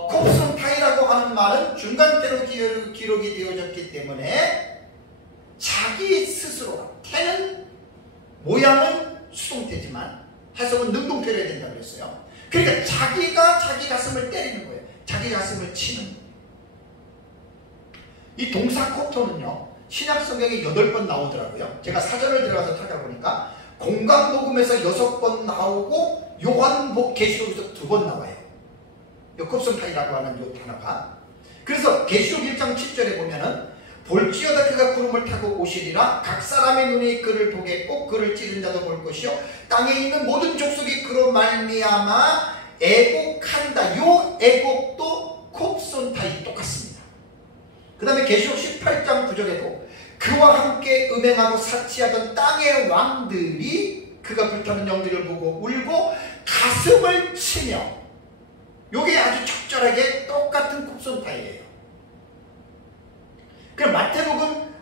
콥손타이라고 하는 말은 중간태로 기록이 되어졌기 때문에 자기 스스로, 태는 모양은 수동태지만 해석은 능동태로 해야 된다고 그랬어요. 그러니까 자기가 자기 가슴을 때리는 거예요. 자기 가슴을 치는 거예요. 이 동사 콥토는요, 신약 성경에 8번 나오더라고요. 제가 사전을 들어가서 찾아보니까 공강복음에서 6번 나오고 요한계시록에서 2번 나와요. 요 콥손타이라고 하는 요 단어가. 그래서 계시록 1장 7절에 보면은 볼지어다 그가 구름을 타고 오시리라. 각 사람의 눈이 그를 보겠고 그를 찌른 자도 볼 것이요 땅에 있는 모든 족속이 그로 말미암아 애곡한다. 요 애곡도 콥손타이 똑같습니다. 그 다음에 계시록 18장 9절에도 그와 함께 음행하고 사치하던 땅의 왕들이 그가 불타는 영들을 보고 울고 가슴을 치며, 요게 아주 적절하게 똑같은 콥손타이예요. 그럼 마태복음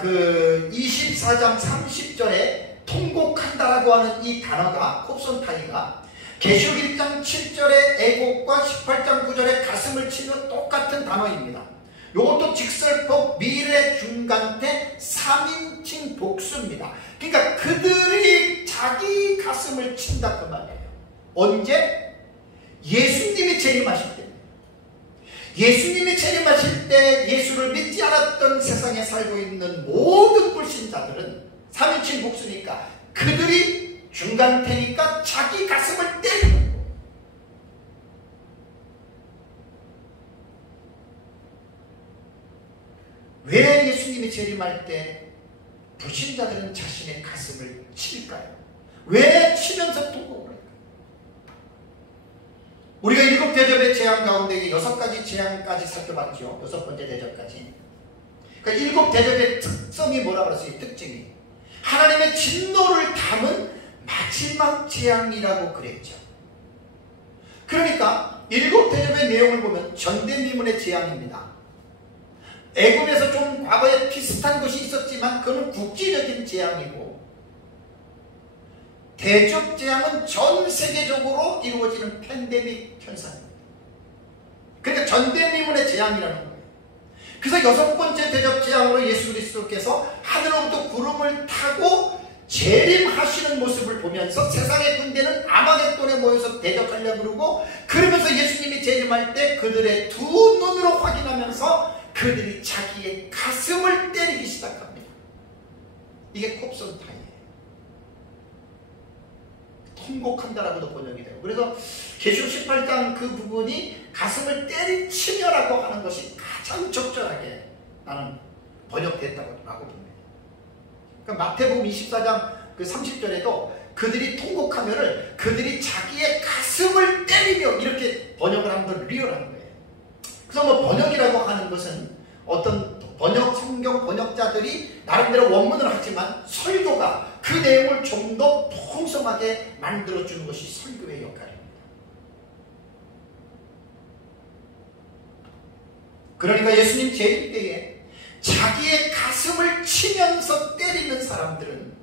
그 24장 30절에 통곡한다라고 하는 이 단어가 콥손타이가 계시록 1장 7절의 애곡과 18장 9절의 가슴을 치는 똑같은 단어입니다. 이것도 직설법 미래 중간태 3인칭 복수입니다. 그러니까 그들이 자기 가슴을 친다 그 말이에요. 언제? 예수님이 재림하실 때. 예수님이 재림하실 때 예수를 믿지 않았던 세상에 살고 있는 모든 불신자들은 3인칭 복수니까 그들이 중간태니까 자기 가슴을 때리는 거예요. 왜 예수님이 재림할 때 불신자들은 자신의 가슴을 칠까요? 왜 치면서 통곡을 할까요? 우리가 7 대접의 재앙 가운데 6가지 재앙까지 살펴봤죠. 6번째 대접까지. 그러니까 7 대접의 특성이 뭐라고 그랬어요? 특징이 하나님의 진노를 담은 마지막 재앙이라고 그랬죠. 그러니까 7 대접의 내용을 보면 전대미문의 재앙입니다. 애굽에서 좀 과거에 비슷한 것이 있었지만 그건 국지적인 재앙이고, 대접 재앙은 전 세계적으로 이루어지는 팬데믹 현상입니다. 그러니까 전대미문의 재앙이라는 거예요. 그래서 6번째 대접 재앙으로 예수 그리스도께서 하늘로부터 구름을 타고 재림하시는 모습을 보면서 세상의 군대는 아마겟돈에 모여서 대적하려고 그러고, 그러면서 예수님이 재림할 때 그들의 두 눈으로 확인하면서 그들이 자기의 가슴을 때리기 시작합니다. 이게 콥손타이예요. 통곡한다라고도 번역이 돼요. 그래서 계시록 18장 그 부분이 가슴을 때리치며라고 하는 것이 가장 적절하게 나는 번역됐다고 봅니다. 그러니까 마태복음 24장 그 30절에도 그들이 통곡하면을 그들이 자기의 가슴을 때리며 이렇게 번역을 한 건 리얼한 거예요. 그래서 뭐 번역이라고 하는 것은 어떤 성경 번역자들이 나름대로 원문을 하지만 설교가 그 내용을 좀 더 풍성하게 만들어주는 것이 설교의 역할입니다. 그러니까 예수님 재림 때에 자기의 가슴을 치면서 때리는 사람들은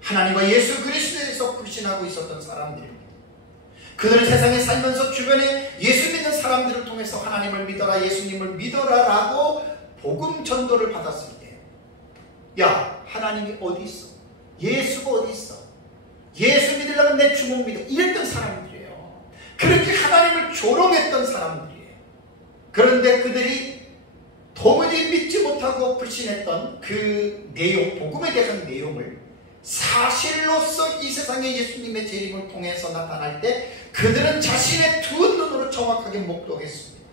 하나님과 예수 그리스도에서 불신하고 있었던 사람들입니다. 그들은 세상에 살면서 주변에 예수 믿는 사람들을 통해서 하나님을 믿어라, 예수님을 믿어라 라고 복음 전도를 받았을 때, 야, 하나님이 어디 있어? 예수가 어디 있어? 예수 믿으려면 내 주목 믿어. 이랬던 사람들이에요. 그렇게 하나님을 조롱했던 사람들이에요. 그런데 그들이 도무지 믿지 못하고 불신했던 그 내용, 복음에 대한 내용을 사실로서 이 세상에 예수님의 재림을 통해서 나타날 때 그들은 자신의 두 눈으로 정확하게 목도했습니다.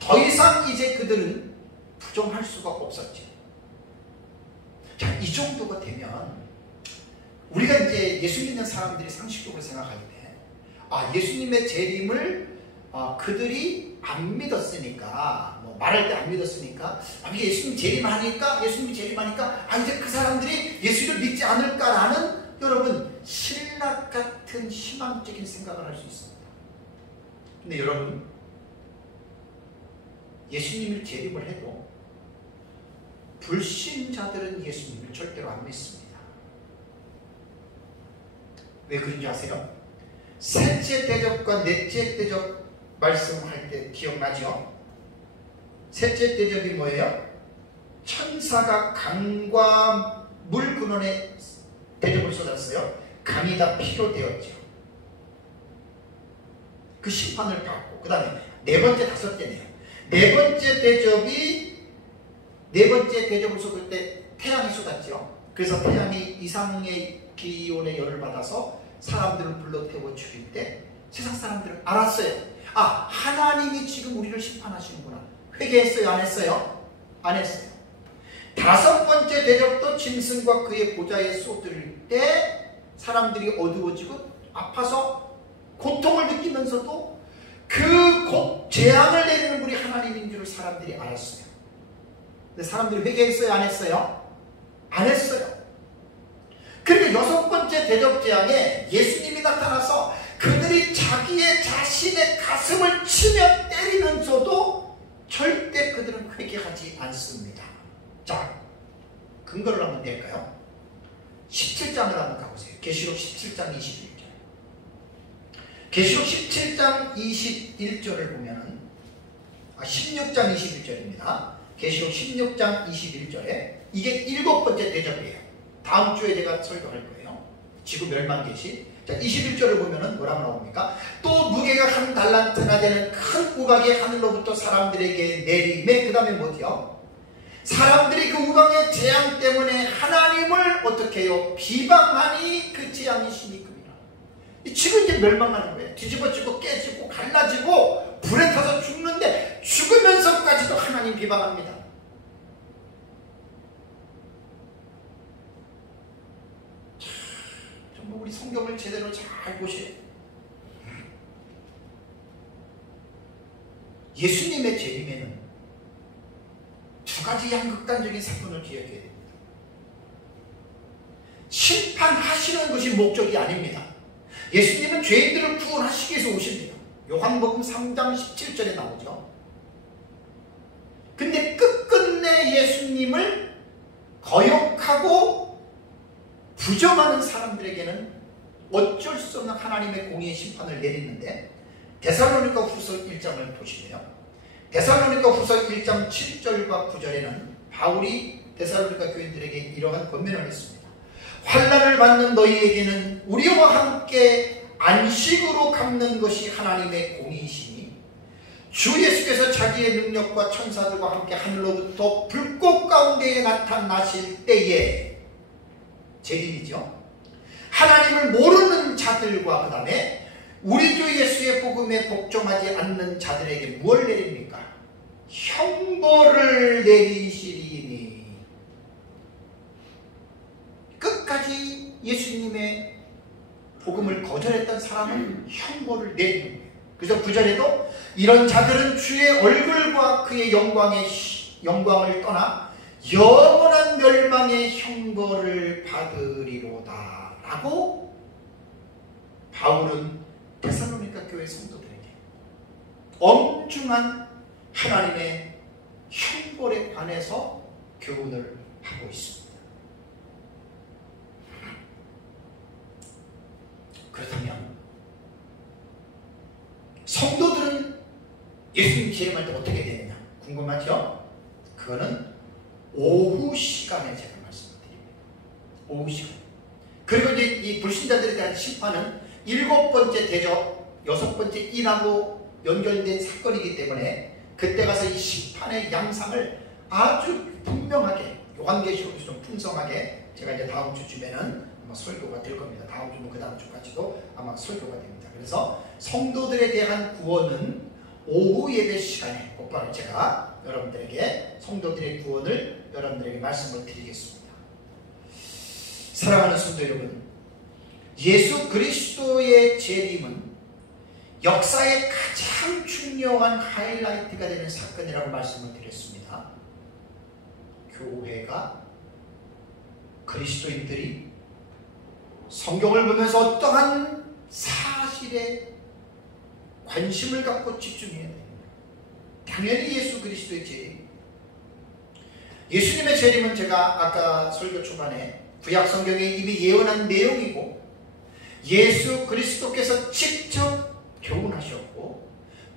더 이상 이제 그들은 부정할 수가 없었죠. 자, 이 정도가 되면 우리가 이제 예수 믿는 사람들이 상식적으로 생각할 때, 예수님의 재림을 그들이 안 믿었으니까, 뭐 말할 때 안 믿었으니까, 예수님 재림하니까, 이제 그 사람들이 예수를 믿지 않을까라는, 여러분, 신락 같은 희망적인 생각을 할 수 있습니다. 근데 여러분, 예수님을 재림을 해도 불신자들은 예수님을 절대로 안 믿습니다. 왜 그런지 아세요? 셋째 대접과 넷째 대접 말씀할 때 기억나죠? 셋째 대접이 뭐예요? 천사가 강과 물 근원에 대접을 쏟았어요. 강이 다 피로 되었죠. 그 심판을 받고, 그 다음에 네 번째, 다섯째네요. 네 번째 대접을 쏟을 때 태양이 쏟았죠. 그래서 태양이 이상의 기온의 열을 받아서 사람들을 불러 태워 죽일 때 세상 사람들은 알았어요. 하나님이 지금 우리를 심판하시는구나. 회개했어요? 안 했어요? 안 했어요. 다섯 번째 대접도 짐승과 그의 보좌에 쏟을 때 사람들이 어두워지고 아파서 고통을 느끼면서도 그 재앙을 내리는 분이 하나님인 줄 사람들이 알았어요. 근데 사람들이 회개했어요? 안 했어요? 안 했어요. 그러니까 여섯 번째 대접 재앙에 예수님이 나타나서 그들이 자신의 가슴을 치며 때리면서도 절대 그들은 회개하지 않습니다. 21절. 계시록 17장 21절을 보면은 16장 21절입니다. 계시록 16장 21절에 이게 7번째 대접이에요. 다음 주에 제가 설교할 거예요. 지구 멸망 계시. 자, 21절을 보면은 뭐라고 나옵니까? 또 무게가 한 달란트나 되는 큰 우박이 하늘로부터 사람들에게 내림에, 그 다음에 뭐지요? 사람들이 그 우박의 재앙 때문에 하나님을 어떻게 해요? 비방하니 그 재앙이 심히큼이라. 지금 이제 멸망하는 거예요. 뒤집어지고 깨지고 갈라지고 불에 타서 죽는데 죽으면서까지도 하나님 비방합니다. 정말 우리 성경을 제대로 잘 보세요. 예수님의 재림에는 두 가지 양극단적인 사건을 기억해야 됩니다. 심판하시는 것이 목적이 아닙니다. 예수님은 죄인들을 구원하시기 위해서 오십니다. 요한복음 3장 17절에 나오죠. 근데 끝끝내 예수님을 거역하고 부정하는 사람들에게는 어쩔 수 없는 하나님의 공의의 심판을 내리는데, 데살로니가 후서 1장을 보시면요, 데살로니가 후서 1장 7절과 9절에는 바울이 데살로니가 교인들에게 이러한 권면을 했습니다. 환난을 받는 너희에게는 우리와 함께 안식으로 갚는 것이 하나님의 공의이시니, 주 예수께서 자기의 능력과 천사들과 함께 하늘로부터 불꽃 가운데에 나타나실 때에, 재림이죠. 하나님을 모르는 자들과 그 다음에 우리 주 예수의 복음에 복종하지 않는 자들에게 무엇을 내립니까? 형벌을 내리시리니. 끝까지 예수님의 복음을 거절했던 사람은 형벌을 내리는 거예요. 그래서 9절에도 이런 자들은 주의 얼굴과 그의 영광을 떠나 영원한 멸망의 형벌을 받으리로다 라고 바울은 데살로니가 교회 성도들에게 엄중한 하나님의 형벌에 관해서 교훈을 하고 있습니다. 그렇다면 성도들은 예수님 재림할 때 어떻게 되느냐 궁금하죠? 그거는 오후 시간에 제가 말씀을 드립니다. 오후 시간. 그리고 이제 이 불신자들에 대한 심판은 7번째 대접, 6번째 인하고 연결된 사건이기 때문에 그때 가서 이 심판의 양상을 아주 분명하게, 요한계시록에서 좀 풍성하게 제가 이제 다음 주쯤에는 아마 설교가 될 겁니다. 다음 주면 그 다음 주까지도 아마 설교가 됩니다. 그래서 성도들에 대한 구원은 오후 예배 시간에 곧바로 제가 여러분들에게 성도들의 구원을 여러분들에게 말씀을 드리겠습니다. 사랑하는 성도 여러분, 예수 그리스도의 재림은 역사의 가장 중요한 하이라이트가 되는 사건이라고 말씀을 드렸습니다. 교회가, 그리스도인들이 성경을 보면서 어떠한 사실에 관심을 갖고 집중해야 됩니다. 당연히 예수 그리스도의 재림. 예수님의 재림은 제가 아까 설교 초반에 구약 성경에 이미 예언한 내용이고, 예수 그리스도께서 직접 교훈하셨고,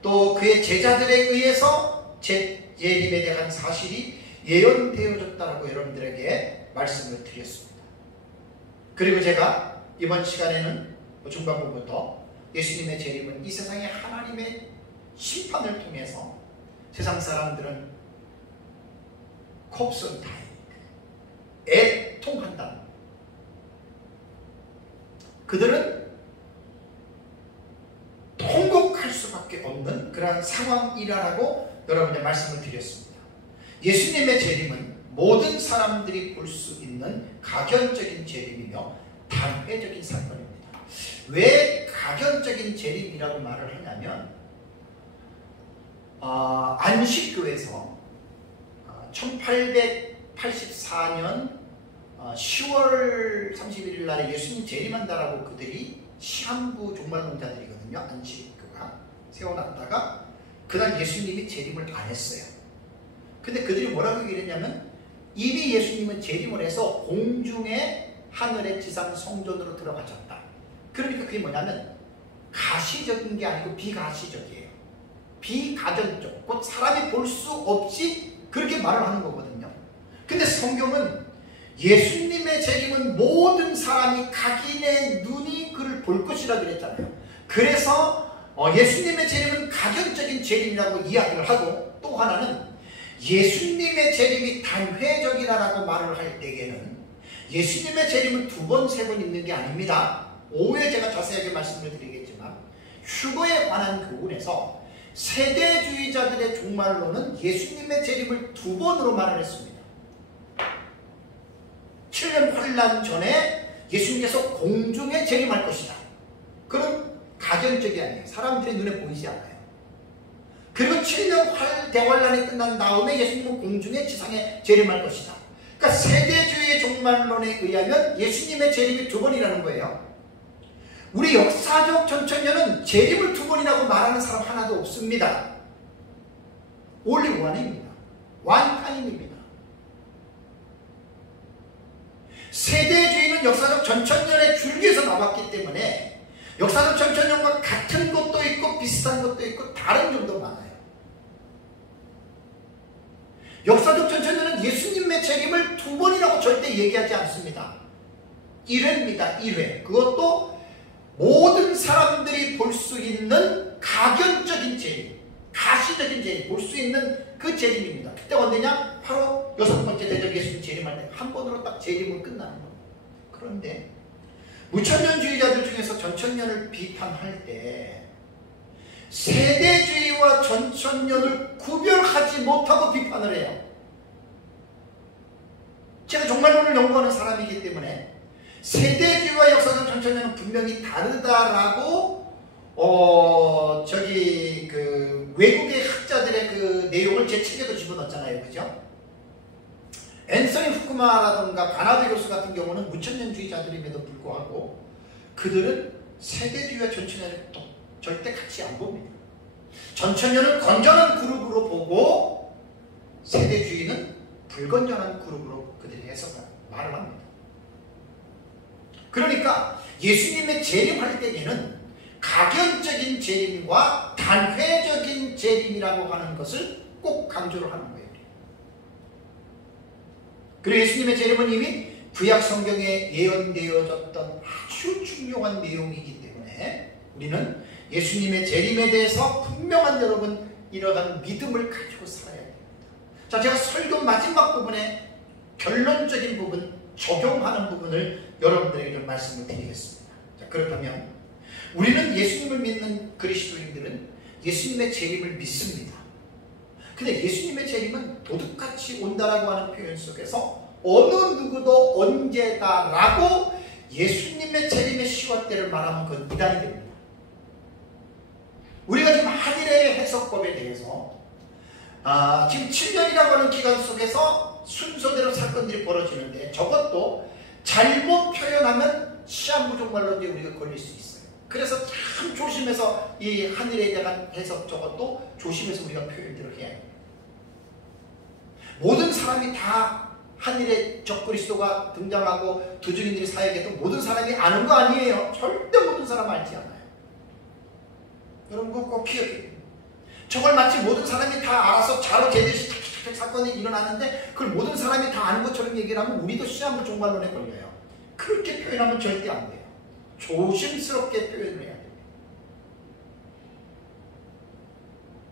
또 그의 제자들에 의해서 재림에 대한 사실이 예언되어졌다고 여러분들에게 말씀을 드렸습니다. 그리고 제가 이번 시간에는 중반부부터 예수님의 재림은 이 세상의 하나님의 심판을 통해서 세상 사람들은 콥슨 타임, 애통한다. 그들은 통곡할 수밖에 없는 그러한 상황이라고 여러분의 말씀을 드렸습니다. 예수님의 재림은 모든 사람들이 볼 수 있는 가견적인 재림이며 단회적인 사건입니다. 왜 가견적인 재림이라고 말을 하냐면, 안식교에서 1884년 10월 31일 날에 예수님 재림한다라고 그들이 시한부 종말론자들이거든요. 안식교가 세워놨다가 그날 예수님이 재림을 안 했어요. 근데 그들이 뭐라고 얘기를 했냐면, 이미 예수님은 재림을 해서 공중에 하늘의 지상 성전으로 들어가셨다. 그렇게 그게 뭐냐면 가시적인 게 아니고 비가시적이에요. 비가전적, 곧 사람이 볼 수 없이 그렇게 말을 하는 거거든요. 근데 성경은 예수님의 재림은 모든 사람이 각인의 눈이 그를 볼 것이라 그랬잖아요. 그래서 예수님의 재림은 가견적인 재림이라고 이야기를 하고, 또 하나는 예수님의 재림이 단회적이라고 말을 할 때에는 예수님의 재림은 두 번, 세 번 있는 게 아닙니다. 오후에 제가 자세하게 말씀을 드리겠지만 휴거에 관한 교훈에서 세대주의자들의 종말론은 예수님의 재림을 두 번으로 말을 했습니다. 7년 환란 전에 예수님께서 공중에 재림할 것이다. 그런 가견적이 아니에요. 사람들의 눈에 보이지 않아요. 그리고 7년 대환란이 끝난 다음에 예수님은 공중에 지상에 재림할 것이다. 그러니까 세대주의의 종말론에 의하면 예수님의 재림이 두 번이라는 거예요. 우리 역사적 전천년은 재림을 두 번이라고 말하는 사람 하나도 없습니다. only one입니다. one time입니다. 세대주의는 역사적 전천년의 줄기에서 나왔기 때문에 역사적 전천년과 같은 것도 있고 비슷한 것도 있고 다른 점도 많아요. 역사적 전천년은 예수님의 재림을 두 번이라고 절대 얘기하지 않습니다. 1회입니다. 1회. 그것도 모든 사람들이 볼 수 있는 가견적인 재림, 가시적인 재림, 볼 수 있는 그 재림입니다. 그때 언제냐? 바로 6번째 대접 예수님 재림할 때 한 번으로 딱 재림은 끝나는 겁니다. 그런데 무천년주의자들 중에서 전천년을 비판할 때 세대주의와 전천년을 구별하지 못하고 비판을 해요. 제가 종말론을 연구하는 사람이기 때문에 세대주의와 역사적 전천년은 분명히 다르다라고 외국의 학자들의 그 내용을 제 책에도 집어넣었잖아요. 그죠? 앤서니 후쿠마라든가 바나드 교수 같은 경우는 무천년주의자들임에도 불구하고 그들은 세대주의와 전천년을 절대 같이 안 봅니다. 전천년을 건전한 그룹으로 보고 세대주의는 불건전한 그룹으로 그들이 해석하는 말을 합니다. 그러니까 예수님의 재림할 때에는 가견적인 재림과 단회적인 재림이라고 하는 것을 꼭 강조를 하는 거예요. 그리고 예수님의 재림은 이미 구약 성경에 예언되어졌던 아주 중요한 내용이기 때문에 우리는 예수님의 재림에 대해서 분명한 여러분 이러한 믿음을 가지고 살아야 됩니다. 자, 제가 설교 마지막 부분에 결론적인 부분, 적용하는 부분을 여러분들에게 좀 말씀을 드리겠습니다. 자, 그렇다면 우리는 예수님을 믿는 그리스도인들은 예수님의 재림을 믿습니다. 근데 예수님의 재림은 도둑같이 온다라고 하는 표현 속에서 어느 누구도 언제다라고 예수님의 재림의 시간대를 말하면 그건 이단이 됩니다. 우리가 지금 한일의 해석법에 대해서 지금 7년이라고 하는 기간 속에서 순서대로 사건들이 벌어지는데 저것도 잘못 표현하면 시한부 종말론에 우리가 걸릴 수 있어요. 그래서 참 조심해서 이 한일에 대한 해석 저것도 조심해서 우리가 표현들을 해야 해요. 모든 사람이 다 한일에 적그리스도가 등장하고 두 증인들이 사역했던 모든 사람이 아는 거 아니에요. 절대 모든 사람 알지 않아요. 여러분 그거 꼭 기억해야 돼요. 저걸 마치 모든 사람이 다 알아서 자로 제대시 사건이 일어나는데 그걸 모든 사람이 다 아는 것처럼 얘기를 하면 우리도 시한부 종말론에 걸려요. 그렇게 표현하면 절대 안 돼요. 조심스럽게 표현을 해야 돼요.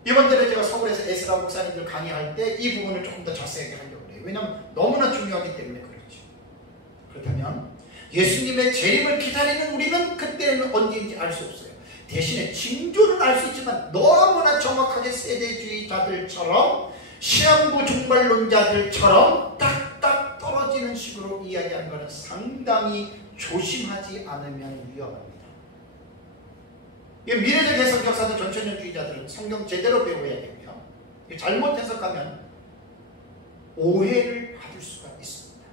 이번 달에 제가 서울에서 에스라 목사님들 강의할 때 이 부분을 조금 더 자세하게 하려고 해요. 왜냐하면 너무나 중요하기 때문에 그렇죠. 그렇다면 예수님의 재림을 기다리는 우리는 그때는 언제인지 알 수 없어요. 대신에 징조는 알 수 있지만 너무나 정확하게 세대주의자들처럼 시한부 종말론자들처럼 딱딱 떨어지는 식으로 이야기하는 것은 상당히 조심하지 않으면 위험합니다. 미래적 해석 역사적 전천년주의자들은 성경 제대로 배워야 되고요. 잘못 해석하면 오해를 받을 수가 있습니다.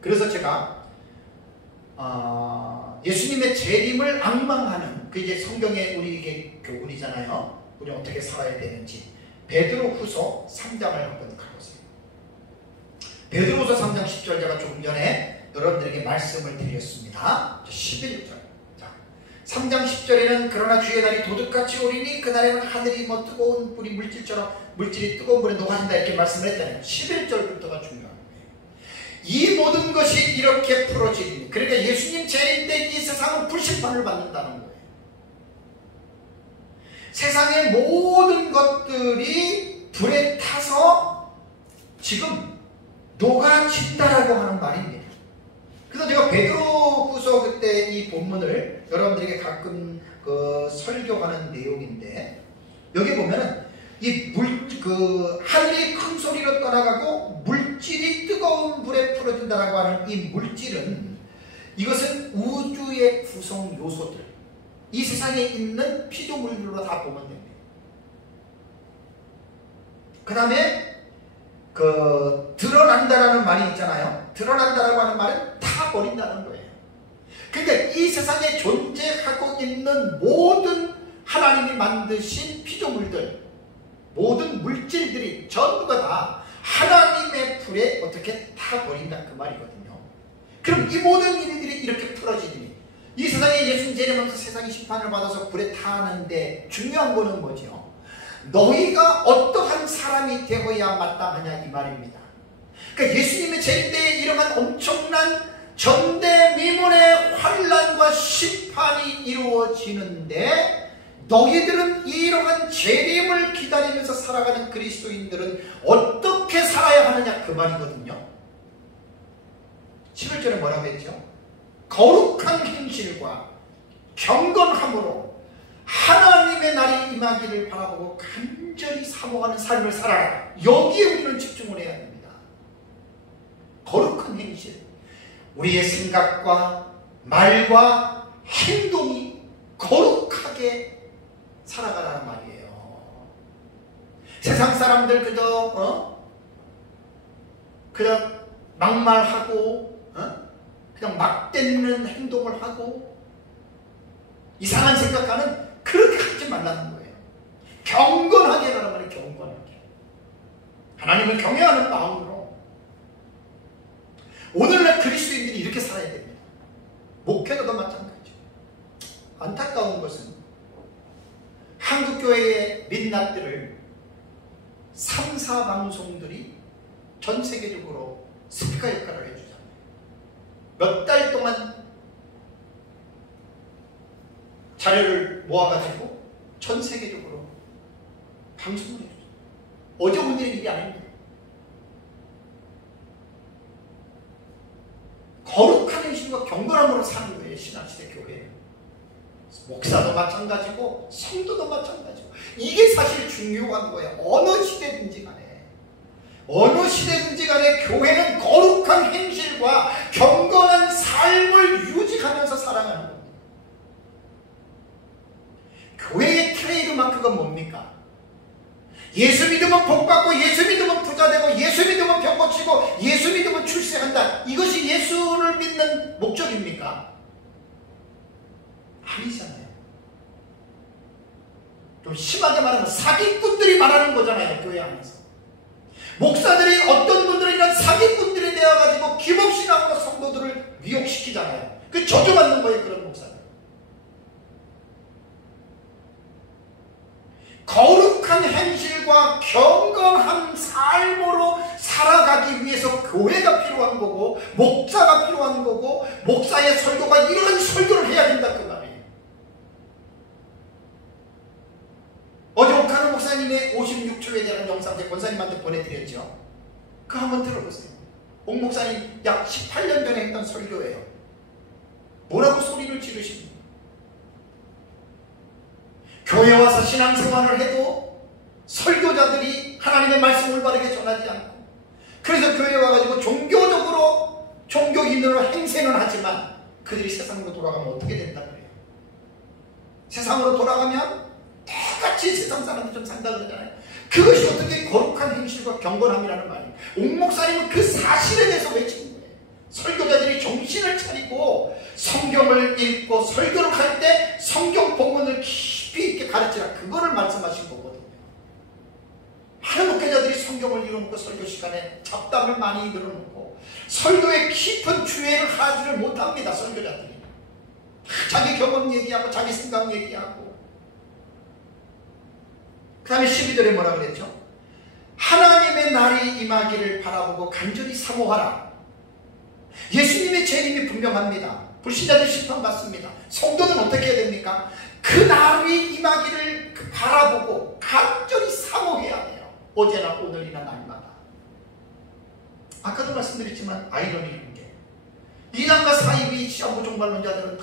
그래서 제가 예수님의 재림을 앙망하는 그 이제 성경의 우리에게 교훈이잖아요. 우리 어떻게 살아야 되는지 베드로후서 3장을 한번 가보세요. 베드로후서 3장 10절 제가 조금 전에 여러분들에게 말씀을 드렸습니다. 11절. 자, 3장 10절에는 그러나 주의 날이 도둑같이 오리니 그날에는 하늘이 뭐 뜨거운 불이 물질이 뜨거운 불에 녹아진다 이렇게 말씀을 했잖아요. 11절부터가 중요한 거예요. 이 모든 것이 이렇게 풀어지니 그러니까 예수님 재림 때 이 세상은 불심판을 받는다는 거예요. 세상의 모든 것들이 불에 타서 지금 녹아진다라고 하는 말입니다. 그래서 제가 베드로후서 그때 이 본문을 여러분들에게 가끔 설교하는 내용인데 여기 보면은 이 하늘이 큰 소리로 떠나가고 물질이 뜨거운 불에 풀어진다라고 하는 이 물질은 이것은 우주의 구성 요소들, 이 세상에 있는 피조물들로 다 보면 됩니다. 그 다음에 드러난다라는 말이 있잖아요. 드러난다라고 하는 말은 다 버린다는 거예요. 그러니까 이 세상에 존재하고 있는 모든 하나님이 만드신 피조물들, 모든 물질들이 전부가 다 하나님의 불에 어떻게 타 버린다 그 말이거든요. 그럼 이 모든 일들이 이렇게 풀어지니 이 세상에 예수님 재림하면서 세상이 심판을 받아서 불에 타는데 중요한 거는 뭐죠? 너희가 어떠한 사람이 되어야 마땅하냐 이 말입니다. 그러니까 예수님의 재림 때에 이러한 엄청난 전대미문의 환란과 심판이 이루어지는데 너희들은 이러한 재림을 기다리면서 살아가는 그리스도인들은 어떻게 살아야 하느냐 그 말이거든요. 11절에 뭐라고 했죠? 거룩한 행실과 경건함으로 하나님의 날이 임하기를 바라보고 간절히 사모하는 삶을 살아라. 여기에 우리는 집중을 해야 됩니다. 거룩한 행실, 우리의 생각과 말과 행동이 거룩하게 살아가라는 말이에요. 세상 사람들 그저 막말하고 그냥 막대는 행동을 하고 이상한 생각하는 그렇게 하지 말라는 거예요. 경건하게 라는 말이 경건하게. 하나님을 경외하는 마음으로 오늘날 그리스도인들이 이렇게 살아야 됩니다. 목회자도 마찬가지죠. 안타까운 것은 한국교회의 민낯들을 3, 4방송들이 전 세계적으로 스피커 역할을 해주잖아요. 몇 달 동안 자료를 모아가지고 전 세계적으로 방송을 해주죠. 어제 오늘의 일이 아닙니다. 거룩한 행실과 경건함으로 사는 거예요. 신학시대 교회는. 목사도 마찬가지고 성도도 마찬가지고 이게 사실 중요한 거예요. 어느 시대든지 간에 교회는 거룩한 행실과 경건한 삶을 유지하면서 살아가는 겁니다. 교회의 트레이드 마크가 뭡니까? 예수 믿으면 복받고 예수 믿으면 부자되고 예수 믿으면 병 고치고 예수 믿으면 출세한다. 이것이 예수를 믿는 목적입니까? 아니잖아요. 좀 심하게 말하면 사기꾼들이 말하는 거잖아요. 교회 안에서. 목사들이 어떤 분들은 이런 사기꾼들이 되어가지고 기복신앙으로 성도들을 미혹시키잖아요. 그 저주받는 거예요. 그런 목사들. 거룩한 행실과 경건한 삶으로 살아가기 위해서 교회가 필요한 거고 목자가 필요한 거고 목사의 설교가 이런 설교를 해야 된다 그 말이에요. 어제 옥하는 목사님의 56초에 대한 영상 제가 권사님한테 보내드렸죠. 그거 한번 들어보세요. 옥 목사님 약 18년 전에 했던 설교예요. 뭐라고 소리를 지르십니까? 교회 와서 신앙생활을 해도 설교자들이 하나님의 말씀을 바르게 전하지 않고 그래서 교회에 와가지고 종교적으로 종교인으로 행세는 하지만 그들이 세상으로 돌아가면 어떻게 된다 그래요? 세상으로 돌아가면 똑같이 세상 사람들처럼 산다 그러잖아요. 그것이 어떻게 거룩한 행실과 경건함이라는 말이에요. 옥 목사님은 그 사실에 대해서 외치는 거예요. 설교자들이 정신을 차리고 성경을 읽고 설교를 할 때 성경 본문을 깊이 있게 가르치라 그거를 말씀하신 거거든요. 많은 목회자들이 성경을 읽어놓고 설교 시간에 잡담을 많이 늘어놓고 설교에 깊은 주의를 하지를 못합니다. 설교자들이 자기 경험 얘기하고 자기 생각 얘기하고. 그 다음에 12절에 뭐라 그랬죠? 하나님의 날이 임하기를 바라보고 간절히 사모하라. 예수님의 재림이 분명합니다. 불신자들 심판받습니다. 성도는 어떻게 해야 됩니까? 그 날이 임하기를 바라보고 간절히 사모해야 돼요. 어제나 오늘이나 날마다. 아까도 말씀드렸지만 아이러니한 게 이단과 사이비 시한부종말론자들은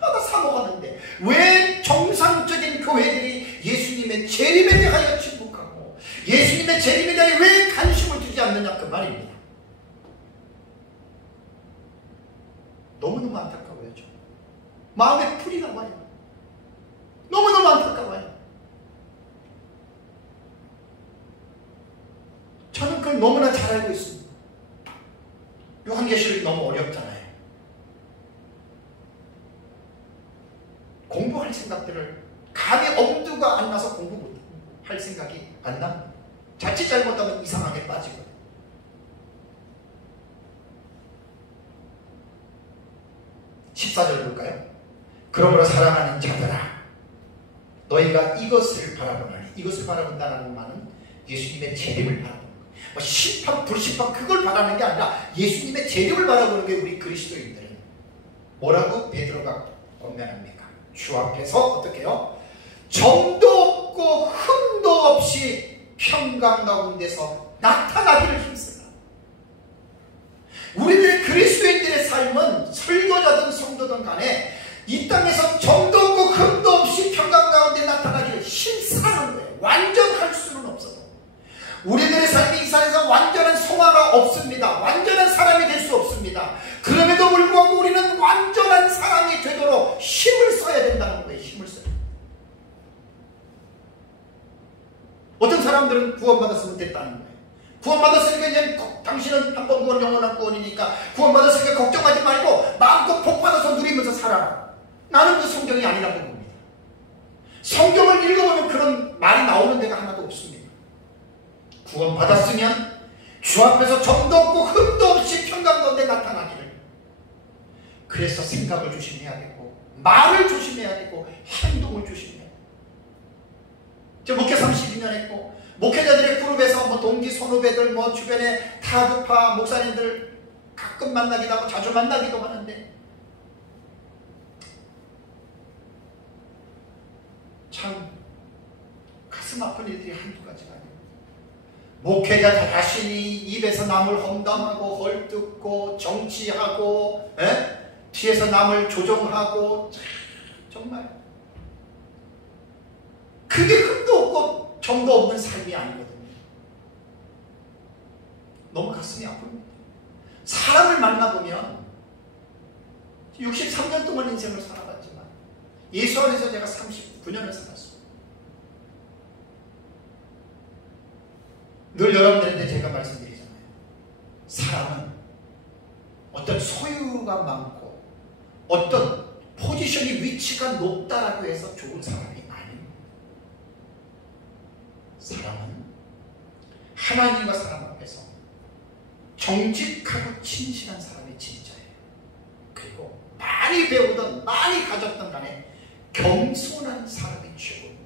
다마다 사모하는데 왜 정상적인 교회들이 예수님의 재림에 대하여 침묵하고 예수님의 재림에 대하여 왜 관심을 두지 않느냐 그 말입니다. 너무너무 안타까워요. 마음에 풀이 나와요. 너무너무 안타까워요. 저는 그걸 너무나 잘 알고 있습니다. 요한계시록이 너무 어렵잖아요. 공부할 생각들을 감히 엄두가 안 나서 공부할 생각이 안 납니다. 자칫 잘못하면 이상하게 빠지거든요. 14절 볼까요? 그러므로 사랑하는 자들아 너희가 이것을 바라보나니, 이것을 바라본다는 말은 예수님의 재림을 바라보는 거예요. 뭐 심판 불심판 그걸 바라는 게 아니라 예수님의 재림을 바라보는 게 우리 그리스도인들은. 뭐라고 베드로가 권면합니까? 주 앞에서 어떻게 해요? 점도 없고 흠도 없이 평강 가운데서 나타나기를 힘쓰라. 우리들의 그리스도인들의 삶은 설교자든 성도든 간에 이 땅에서 점도 없고 흠도 없이 평강 가운데 나타나기를 힘쓰라는 거예요. 완전할 수는 없어도. 우리들의 삶이 이 세상에서 완전한 성화가 없습니다. 완전한 사람이 될 수 없습니다. 그럼에도 불구하고 우리는 완전한 사람이 되도록 힘을 써야 된다는 거예요. 힘을 써야 돼요. 어떤 사람들은 구원받았으면 됐다는 거예요. 구원받았으니까 이제 당신은 한 번 구원 영원한 구원이니까 구원받았으니까 걱정하지 말고 마음껏 복받아서 누리면서 살아라. 나는 그 성경이 아니라고 봅니다. 성경을 읽어보면 그런 말이 나오는 데가 하나도 없습니다. 구원받았으면 주 앞에서 점도 없고 흠도 없이 평강 가운데 나타나기를. 그래서 생각을 조심해야 되고 말을 조심해야 되고 행동을 조심해야 돼요. 저 목회 32년 했고 목회자들의 그룹에서 뭐 동기 선후배들 뭐 주변에 타교파 목사님들 가끔 만나기도 하고 자주 만나기도 하는데 참 가슴 아픈 일들이 한두 가지가 아니에요. 목회자 자신이 입에서 남을 험담하고 헐뜯고 정치하고 뒤에서 남을 조종하고 정말 그게 흠도 없고 정도 없는 삶이 아니거든요. 너무 가슴이 아픕니다. 사람을 만나보면 63년 동안 인생을 살아봤지만 예수 안에서 제가 39년을 살았어요. 늘 여러분들한테 제가 말씀드리잖아요. 사람은 어떤 소유가 많고 어떤 포지션이 위치가 높다라고 해서 좋은 사람이 아닙니다. 사람은 하나님과 사람 앞에서 정직하고 진실한 사람이 진짜예요. 그리고 많이 배우던 많이 가졌던 간에 겸손한 사람이 최고입니다.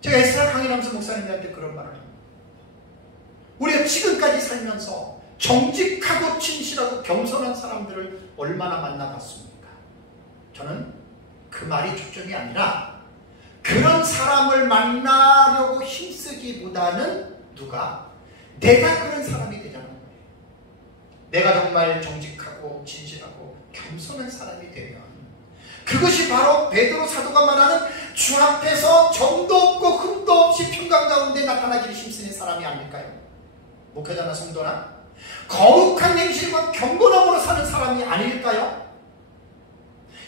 제가 에스라 강인함수 목사님한테 그런 말을 합니다. 우리가 지금까지 살면서 정직하고 진실하고 겸손한 사람들을 얼마나 만나봤습니까? 저는 그 말이 초점이 아니라 그런 사람을 만나려고 힘쓰기보다는 누가? 내가 그런 사람이 되자는 거예요. 내가 정말 정직하고 진실하고 겸손한 사람이 되면 그것이 바로 베드로 사도가 말하는 주 앞에서 점도 없고 흠도 없이 평강 가운데 나타나기를 힘쓰는 사람이 아닐까요? 목회자나 성도나 거룩한 행실과 경건함으로 사는 사람이 아닐까요?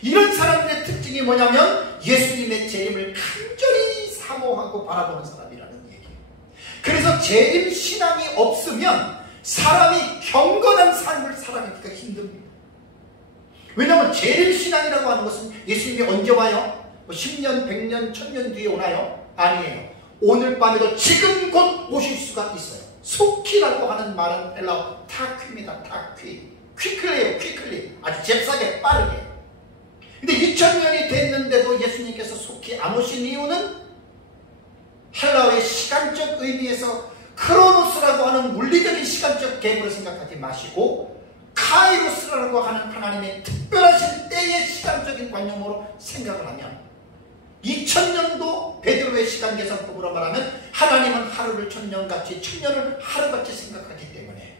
이런 사람들의 특징이 뭐냐면 예수님의 재림을 간절히 사모하고 바라보는 사람이라는 얘기예요. 그래서 재림 신앙이 없으면 사람이 경건한 삶을 살아가기가 힘듭니다. 왜냐하면 재림 신앙이라고 하는 것은 예수님이 언제 와요? 뭐 10년, 100년, 1000년 뒤에 오나요? 아니에요. 오늘 밤에도 지금 곧 오실 수가 있어요. 속히라고 하는 말은 헬라어 타퀴입니다. 타퀴. 퀴클리예요. 퀴클리. 아주 잽싸게 빠르게. 근데 2000년이 됐는데도 예수님께서 속히 안 오신 이유는 헬라어의 시간적 의미에서 크로노스라고 하는 물리적인 시간적 개념으로 생각하지 마시고 카이로스라고 하는 하나님의 특별하신 때의 시간적인 관념으로 생각을 하면 2000년도 베드로의 시간 계산법으로 말하면 하나님은 하루를 1000년같이 1000년을 하루같이 생각하기 때문에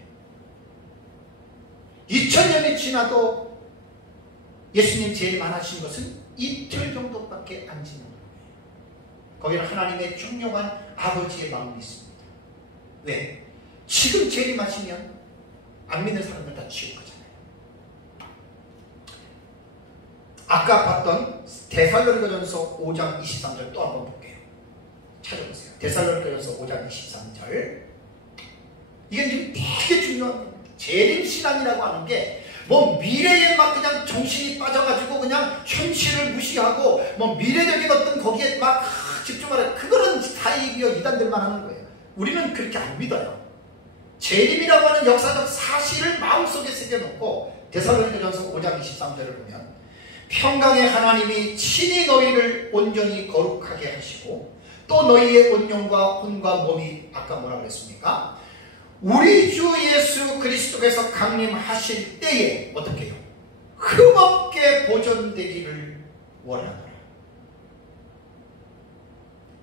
2000년이 지나도 예수님 제일 많으신 것은 이틀 정도밖에 안 지난 거예요. 거기는 하나님의 중요한 아버지의 마음이 있습니다. 왜? 지금 재림하시면 안 믿는 사람들 다 지옥 가잖아요. 아까 봤던 데살로니가전서 5장 23절 또 한번 볼게요. 찾아보세요. 데살로니가전서 5장 23절. 이게 지금 되게 중요한 겁니다. 재림신앙이라고 하는 게 뭐 미래에 막 그냥 정신이 빠져가지고 그냥 현실을 무시하고 뭐 미래적인 어떤 거기에 막 집중하라. 그거는 사이비어 이단들만 하는 거예요. 우리는 그렇게 안 믿어요. 재림이라고 하는 역사적 사실을 마음속에 새겨놓고 데살로니가전서 5장 23절을 보면 평강의 하나님이 친히 너희를 온전히 거룩하게 하시고 또 너희의 온영과 혼과 몸이 아까 뭐라 그랬습니까? 우리 주 예수 그리스도께서 강림하실 때에 어떻게 해요? 흠없게 보존되기를 원하노라.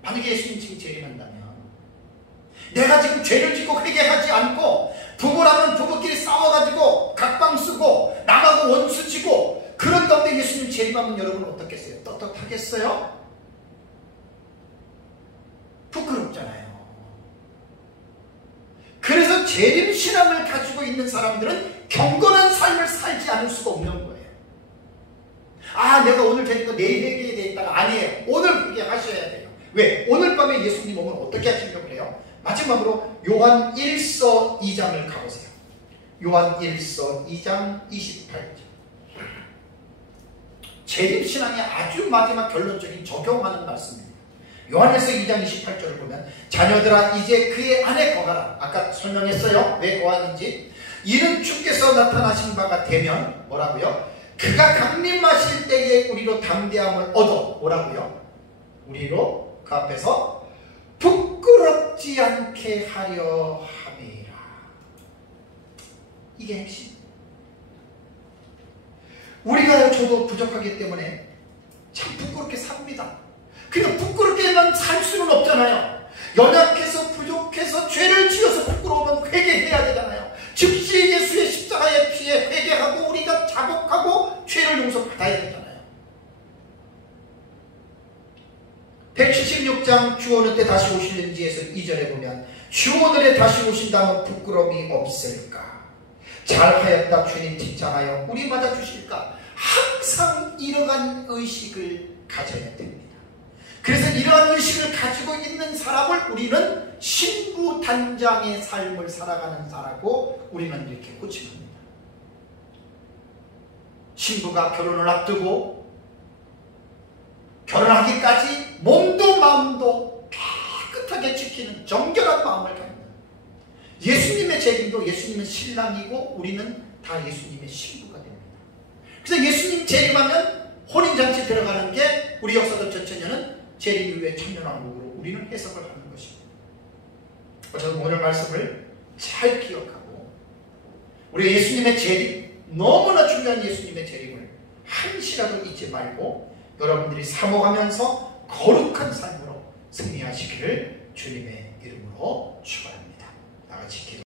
만약에 예수님 지금 재림한다면 내가 지금 죄를 짓고 회개하지 않고 부부라면 부부끼리 싸워가지고 각방 쓰고 남하고 원수 지고 그런 가운데 예수님 재림하면 여러분 어떻겠어요? 떳떳하겠어요? 부끄럽잖아요. 그래서 재림신앙을 가지고 있는 사람들은 경건한 삶을 살지 않을 수가 없는 거예요. 아, 내가 오늘 되니까 내일 회개해야 되겠다. 아니에요. 오늘 회개하셔야 돼요. 왜? 오늘 밤에 예수님 오면 어떻게 하시려고 그래요? 마지막으로 요한 1서 2장을 가보세요. 요한 1서 2장 28절. 재림신앙의 아주 마지막 결론적인 적용하는 말씀입니다. 요한일서 2장 28절을 보면 자녀들아 이제 그의 안에 거하라. 아까 설명했어요. 왜 거하는지. 이는 주께서 나타나신 바가 되면 뭐라고요? 그가 강림하실 때에 우리로 담대함을 얻어 뭐라고요? 우리로 그 앞에서 부끄럽지 않게 하려 함이라. 이게 핵심. 우리가 저도 부족하기 때문에 참 부끄럽게 삽니다. 그냥 부끄럽게만 살 수는 없잖아요. 연약해서 부족해서 죄를 지어서 부끄러우면 회개해야 되잖아요. 즉시 예수의 십자가의 피에 회개하고 우리가 자복하고 죄를 용서받아야 되잖아요. 176장 주 오는 때 다시 오실는지에서 2절에 보면 주 오늘에 다시 오신다면 부끄러움이 없을까? 잘하였다 주님 칭찬하여 우리 맞아주실까? 항상 이러한 의식을 가져야 됩니다. 그래서 이러한 의식을 가지고 있는 사람을 우리는 신부 단장의 삶을 살아가는 사람이라고 우리는 이렇게 호칭합니다. 신부가 결혼을 앞두고 결혼하기까지 몸도 마음도 깨끗하게 지키는 정결한 마음을 갖는 예수님의 재림도 예수님은 신랑이고 우리는 다 예수님의 신부가 됩니다. 그래서 예수님 재림하면 혼인잔치 들어가는 게 우리 역사적 전천년은 재림 이후의 천년왕국으로 우리는 해석을 하는 것입니다. 저는 오늘 말씀을 잘 기억하고 우리 예수님의 재림, 너무나 중요한 예수님의 재림을 한시라도 잊지 말고 여러분들이 사모하면서 거룩한 삶으로 승리하시기를 주님의 이름으로